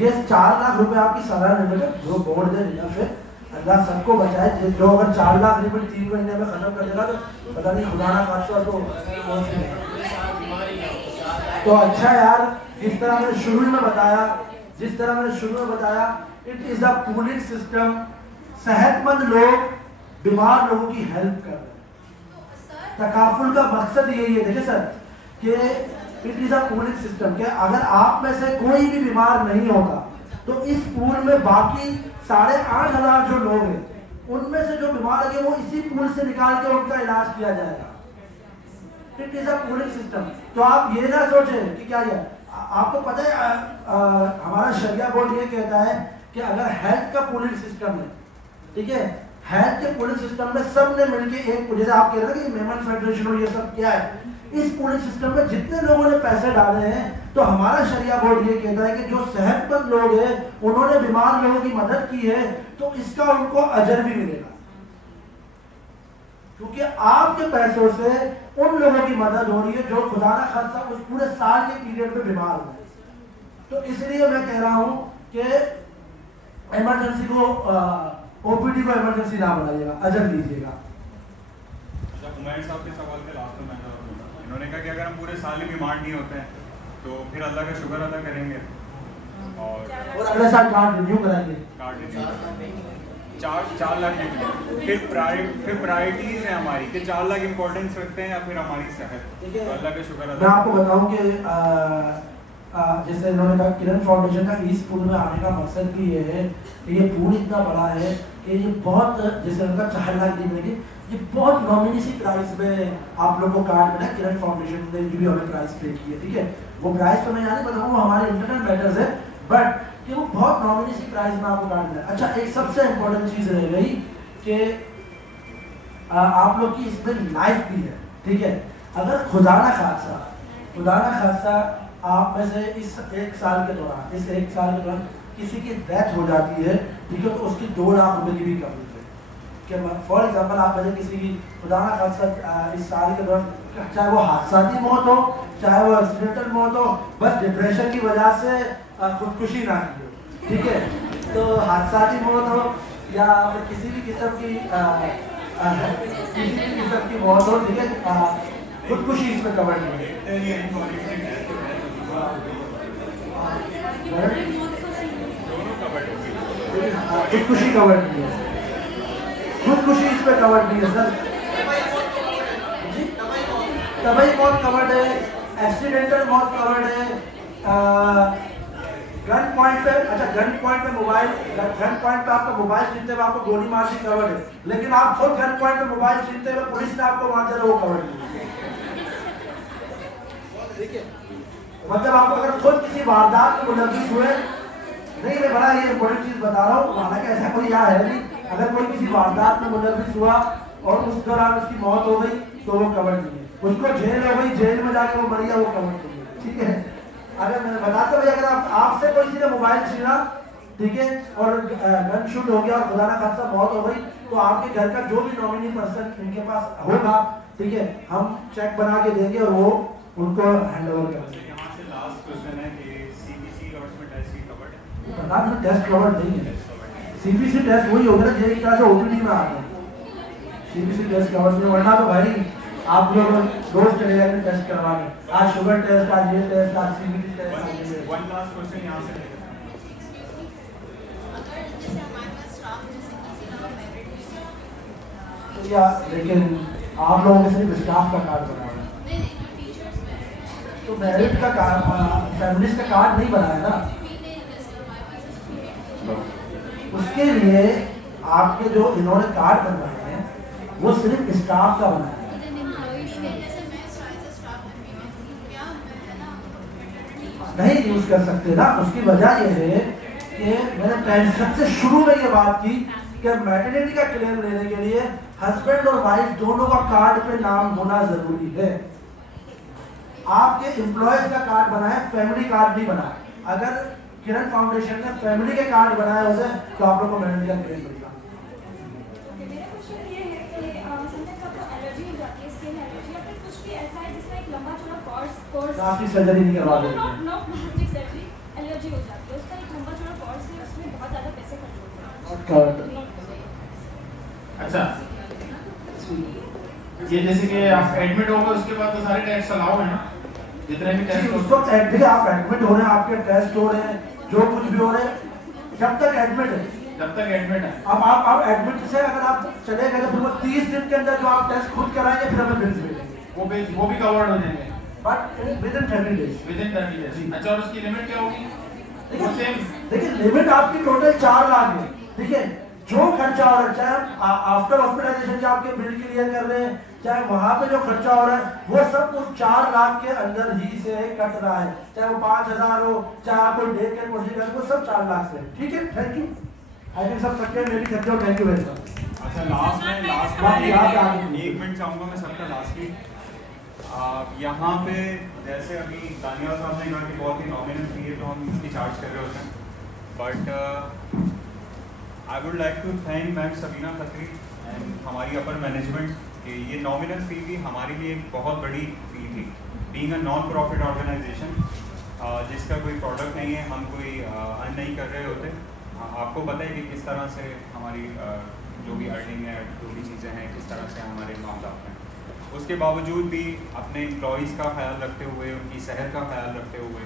ये 4 लाख रुपए आपकी सालाना लिमिट है, जो बोर्ड दे इनफ है। अल्लाह सबको बचाए। जो अगर 4 लाख लिमिट 3 महीने में खत्म कर देगा तो पता नहीं खुदा ना खासा तो अच्छा यार, जिस तरह मैंने शुरू में बताया, it is a pooling system. सेहतमंद लोग बीमार लोगों की हेल्प कर रहे हैं। तकाफुल का मकसद यही है, देखिए सर, कि it is a pooling system के अगर आप में से कोई भी बीमार नहीं होता तो इस पूल में बाकी 8,500 जो लोग हैं उनमें से जो बीमार है वो इसी पूल से निकाल के उनका इलाज किया जाएगा। It is a pooling system. तो आप ये ना सोचें कि क्या ये आपको पता है हमारा शरिया बोर्ड ये कहता है कि अगर हेल्थ का पूलिंग सिस्टम है, ठीक है, हेल्थ के पूलिंग सिस्टम में सब ने मिलकर एक, जैसे आप कह रहे हैं कि मेमन फेडरेशन और ये सब क्या है, इस पूलिंग सिस्टम में जितने लोगों ने पैसे डाले हैं, तो हमारा शरिया बोर्ड ये कहता है कि जो सेहतमंद लोग हैं उन्होंने बीमार लोगों की मदद की है तो इसका उनको अजर भी मिलेगा, क्योंकि आपके पैसों से उन लोगों की मदद हो रही है जो खुदा ना खासा उस पूरे साल के पीरियड में बीमार हुए। तो इसलिए मैं कह रहा हूं कि इमरजेंसी को ओपीडी को इमरजेंसी ना बनाइएगा, अजर लीजिएगा। अच्छा, उमैर साहब के सवाल के लास्ट में मैंने बोला, इन्होंने कहा कि अगर हम पूरे साल ही बीमार नहीं होते हैं तो फिर अल्लाह का शुक्र अदा करेंगे और अगले साल कार्ड रिन्यू कराएंगे। 4 लाख निकले। फिर प्रायोरिटीज है हमारी कि 4 लाख इंपॉर्टेंस रखते हैं या फिर हमारी सेहत, तो अल्लाह का शुक्र मैं अदा। आपको बताऊं कि जैसे इन्होंने कहा किरण फाउंडेशन का इस पूल में आने का मकसद भी ये है कि ये पूल इतना बड़ा है कि ये बहुत, जैसे उनका 4 लाख दी गई, ये बहुत नॉमिनी सी प्राइस में आप लोग को कार्ड मिला, किरण फाउंडेशन ने जो भी हमें प्राइस पे की है, ठीक है। वो प्राइस तो मैं यहाँ नहीं बताऊँगा, वो हमारे इंटरनल मैटर्स है, बट ये वो बहुत नॉमिनी सी प्राइस में आपको कार्ड मिला। अच्छा, एक सबसे इम्पोर्टेंट चीज़ रह गई कि आप लोग की इसमें लाइफ भी है, ठीक है। अगर खुदा ना खासा आप में से इस एक साल के दौरान किसी की डेथ हो जाती है, ठीक है, तो उसकी 2 लाख रुपए की भी कवरेज है। कि फॉर एग्जाम्पल आप में से किसी की खुदा ना खासा इस साल के दौरान, चाहे वो हादसाती मौत हो, चाहे वो एक्सीडेंटल मौत हो, बस डिप्रेशन की वजह से खुदकुशी ना की हो, ठीक है, तो हादसाती मौत हो या फिर किसी भी किस्म की मौत हो, ठीक है, खुदकुशी इसमें कवर नहीं है। खुदकुशी कवर नहीं है, खुदकुशी इस पे कवर नहीं है सर। तबाही मौत कवर्ड है, एक्सीडेंटल मौत कवर्ड है, गन पॉइंट पे, अच्छा गन पॉइंट पे आपका मोबाइल छीनते हुए आपको गोली मार दी कवर्ड है, लेकिन आप खुद गन पॉइंट पे मोबाइल छीनते हुए पुलिस ने आपको मार दिया, वो कवर्ड नहीं है, ठीक है। मतलब आप अगर खुद किसी वारदात में मुलविस हुए, नहीं मैं बड़ा ये इंपॉर्टेंट चीज बता रहा हूँ, हालांकि ऐसा कोई यहाँ है नहीं, अगर कोई किसी वारदात में मुलविस हुआ और उस दौरान उसकी मौत हो गई तो वो कवर नहीं है, उसको जेल हो गई, जेल में जाकर वो मर गया, वो कवर नहीं है, ठीक है। अगर मैं बताता भाई, अगर आपसे कोई किसी ने मोबाइल छीना, ठीक है, और गन शूट हो गया और खुदा ना खासा मौत हो गई, तो आपके घर का जो भी नॉमिनी पर्सन इनके पास होगा, ठीक है, हम चेक बना के देंगे और वो उनको हैंड ओवर करेंगे। यहाँ से लास्ट क्वेश्चन है कि CPC कवर्स में टेस्ट कवर्ड है? बता दें टेस्ट कवर्ड नहीं है, CPC टेस्ट वही होगा ना जो एक तरह से OPD में आता है, CPC टेस्ट कवर्ड में, वरना तो भाई आप लोग रोज चले जाएंगे टेस्ट करवाने, आज शुगर टेस्ट, आज ये टेस्ट, आज CBD test. One last question यहाँ से या लेकिन आप लोगों ने सिर्फ स्टाफ का कार्ड बनाया है, तो मेरिट का कार्ड, फैमिलीज का कार्ड नहीं बनाया ना, उसके लिए आपके जो इन्होंने कार्ड बनवाए हैं वो सिर्फ स्टाफ का बनाया है। नहीं यूज कर सकते ना, उसकी वजह यह है कि मैंने सबसे शुरू में ये बात की कि मैटरनिटी का क्लेम लेने के लिए हस्बैंड और वाइफ दोनों का कार्ड पे नाम होना जरूरी है। आपके एम्प्लॉयज का कार्ड बनाए, फैमिली कार्ड नहीं बनाए। अगर किरण फाउंडेशन ने फैमिली के कार्ड बनाए होते तो आप लोग को मैटरनिटी का क्लेम मिलता। मेरा क्वेश्चन ये है कि समटाइम्स आपको एलर्जी हो जाती है, स्किन एलर्जी, या फिर कुछ भी ऐसा है जिसमें एक लंबा चौड़ा कोर्स प्लास्टिक सर्जरी नहीं करवा देंगे। नॉट प्लास्टिक सर्जरी, एलर्जी हो जाती है, उसका एक लंबा चौड़ा कोर्स है, उसमें बहुत ज़्यादा पैसे खर्च होते हैं। अच्छा, ये जैसे कि आप एडमिट हो गए उसके बाद तो सारे टेस्ट अलाउ है ना, जितने भी टेस्ट उस वक्त देखिए आप एडमिट हो रहे हैं, आपके टेस्ट हो रहे हैं, जो कुछ भी हो रहे हैं, जब तक एडमिट है, जब तक एडमिट है। अब आप एडमिट से अगर आप चले गए तो फिर वो 30 दिन के अंदर जो आप टेस्ट खुद कराएंगे फिर हमें बिल्स मिलेंगे, वो भी कवर्ड हो जाएंगे, but with in 30 days. With in 30 days. अच्छा, और उसकी लिमिट क्या होगी? देखिए लिमिट आपकी टोटल 4 लाख है, ठीक है। जो खर्चा हो रहा है, चाहे आफ्टर हॉस्पिटलाइजेशन जो आपके बिल क्लियर कर रहे हैं, चाहे वहां पे जो खर्चा हो रहा है, वो सब उस 4 लाख के अंदर ही से कट रहा है, चाहे वो 5,000 हो, चाहे आप कोई डे केयर प्रोसीजर, वो सब 4 लाख से, ठीक है। थैंक यू, आई थिंक सब सकते हैं, मैं भी सकता हूँ, थैंक यू वेरी मच। अच्छा, लास्ट में बाकी आप आगे। 1 मिनट चाहूँगा मैं सबका लास्टली। यहाँ पे जैसे अभी दानियाल साहब ने कहा कि बहुत ही नॉमिनल फी है तो हम इसकी चार्ज कर रहे होते हैं, but I would like to thank ma'am Sabina Khatri and हमारी अपर मैनेजमेंट कि ये नॉमिनल फ़ी भी हमारे लिए एक बहुत बड़ी फ़ी थी। Being a non profit organisation जिसका कोई प्रोडक्ट नहीं है, हम कोई अर्न नहीं कर रहे होते, आपको पता है कि किस तरह से हमारी जो भी अर्निंग है, जो भी चीज़ें हैं, किस तरह से हमारे मामला हैं। उसके बावजूद भी अपने एम्प्लॉयज़ का ख्याल रखते हुए, उनकी सेहत का ख्याल रखते हुए,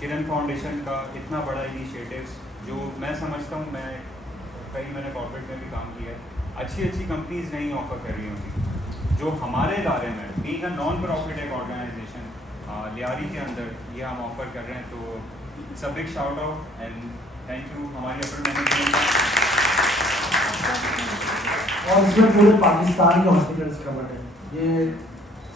किरण फाउंडेशन का इतना बड़ा इनिशिएटिव्स जो मैं समझता हूँ, मैंने कॉर्पोरेट में भी काम किया है, अच्छी कंपनीज नहीं ऑफर कर रही होती जो हमारे इदारे में बीइंग अ नॉन प्रॉफिट एक ऑर्गेनाइजेशन लियारी के अंदर ये हम ऑफर कर रहे हैं। तो it's a big shout out and thank you हमारी अपर मैनेजमेंट और इसमें पूरे पाकिस्तान के हॉस्पिटल्स कवर्ड है। ये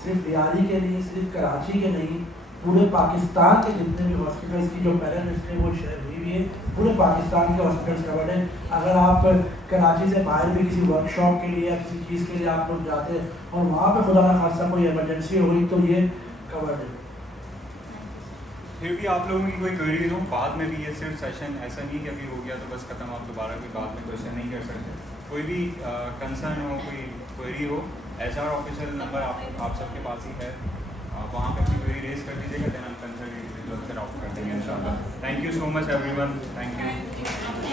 सिर्फ रियादी के नहीं, सिर्फ कराची के नहीं, पूरे पाकिस्तान के जितने भी हॉस्पिटल्स की जो पहले लिस्ट है वो शेयर हुई हुई है, पूरे पाकिस्तान के हॉस्पिटल्स कवर्ड है। अगर आप कराची से बाहर भी किसी वर्कशॉप के लिए या किसी चीज़ के लिए आप लोग जाते हैं और वहाँ पे खुदा ना खासा कोई इमरजेंसी हो गई तो ये कवर्ड है। फिर भी आप लोगों की कोई क्वेरीज हो बाद में भी, ये सिर्फ सेशन ऐसा नहीं कि अभी हो गया तो बस खत्म, आप दोबारा भी बाद में क्वेश्चन नहीं कर सकते। कोई भी कंसर्न हो, कोई क्वेरी हो, HR ऑफिशियल नंबर आप सबके पास ही है, वहाँ पे अपनी क्वेरी रेज कर दीजिएगा, देन हम कंसर्न इंडिविजुअल से आउट कर देंगे इंशाल्लाह। Thank you so much everyone, thank you.